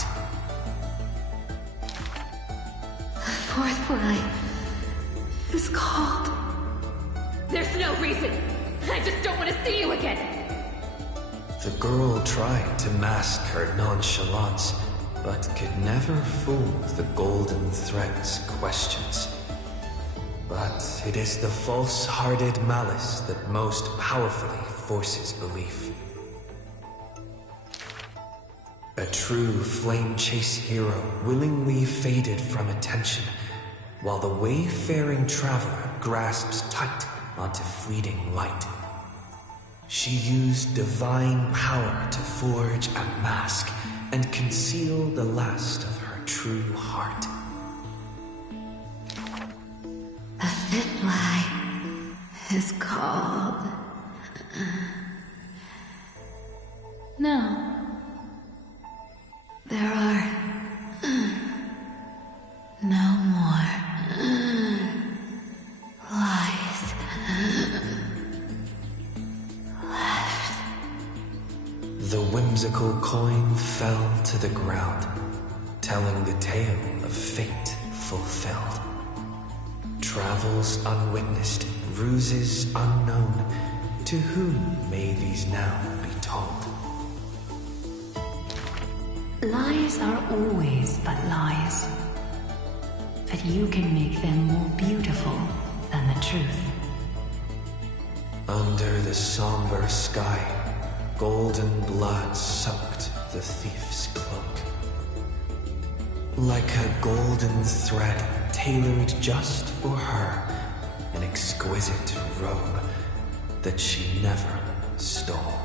The fourth lie is called... There's no reason! I just don't want to see you again! The girl tried to mask her nonchalance, but could never fool the golden thread's questions. But it is the false-hearted malice that most powerfully forces belief. A true flame chase hero willingly faded from attention, while the wayfaring traveler grasps tight onto fleeting light. She used divine power to forge a mask and conceal the last of her true heart. The fifth lie is called... No. There are... no more... lies... left. The whimsical coin fell to the ground, telling the tale of fate fulfilled. Travels unwitnessed, ruses unknown, to whom may these now be told? Lies are always but lies, but you can make them more beautiful than the truth. Under the somber sky, golden blood soaked the thief's cloak. Like a golden thread tailored just for her, an exquisite robe that she never stole.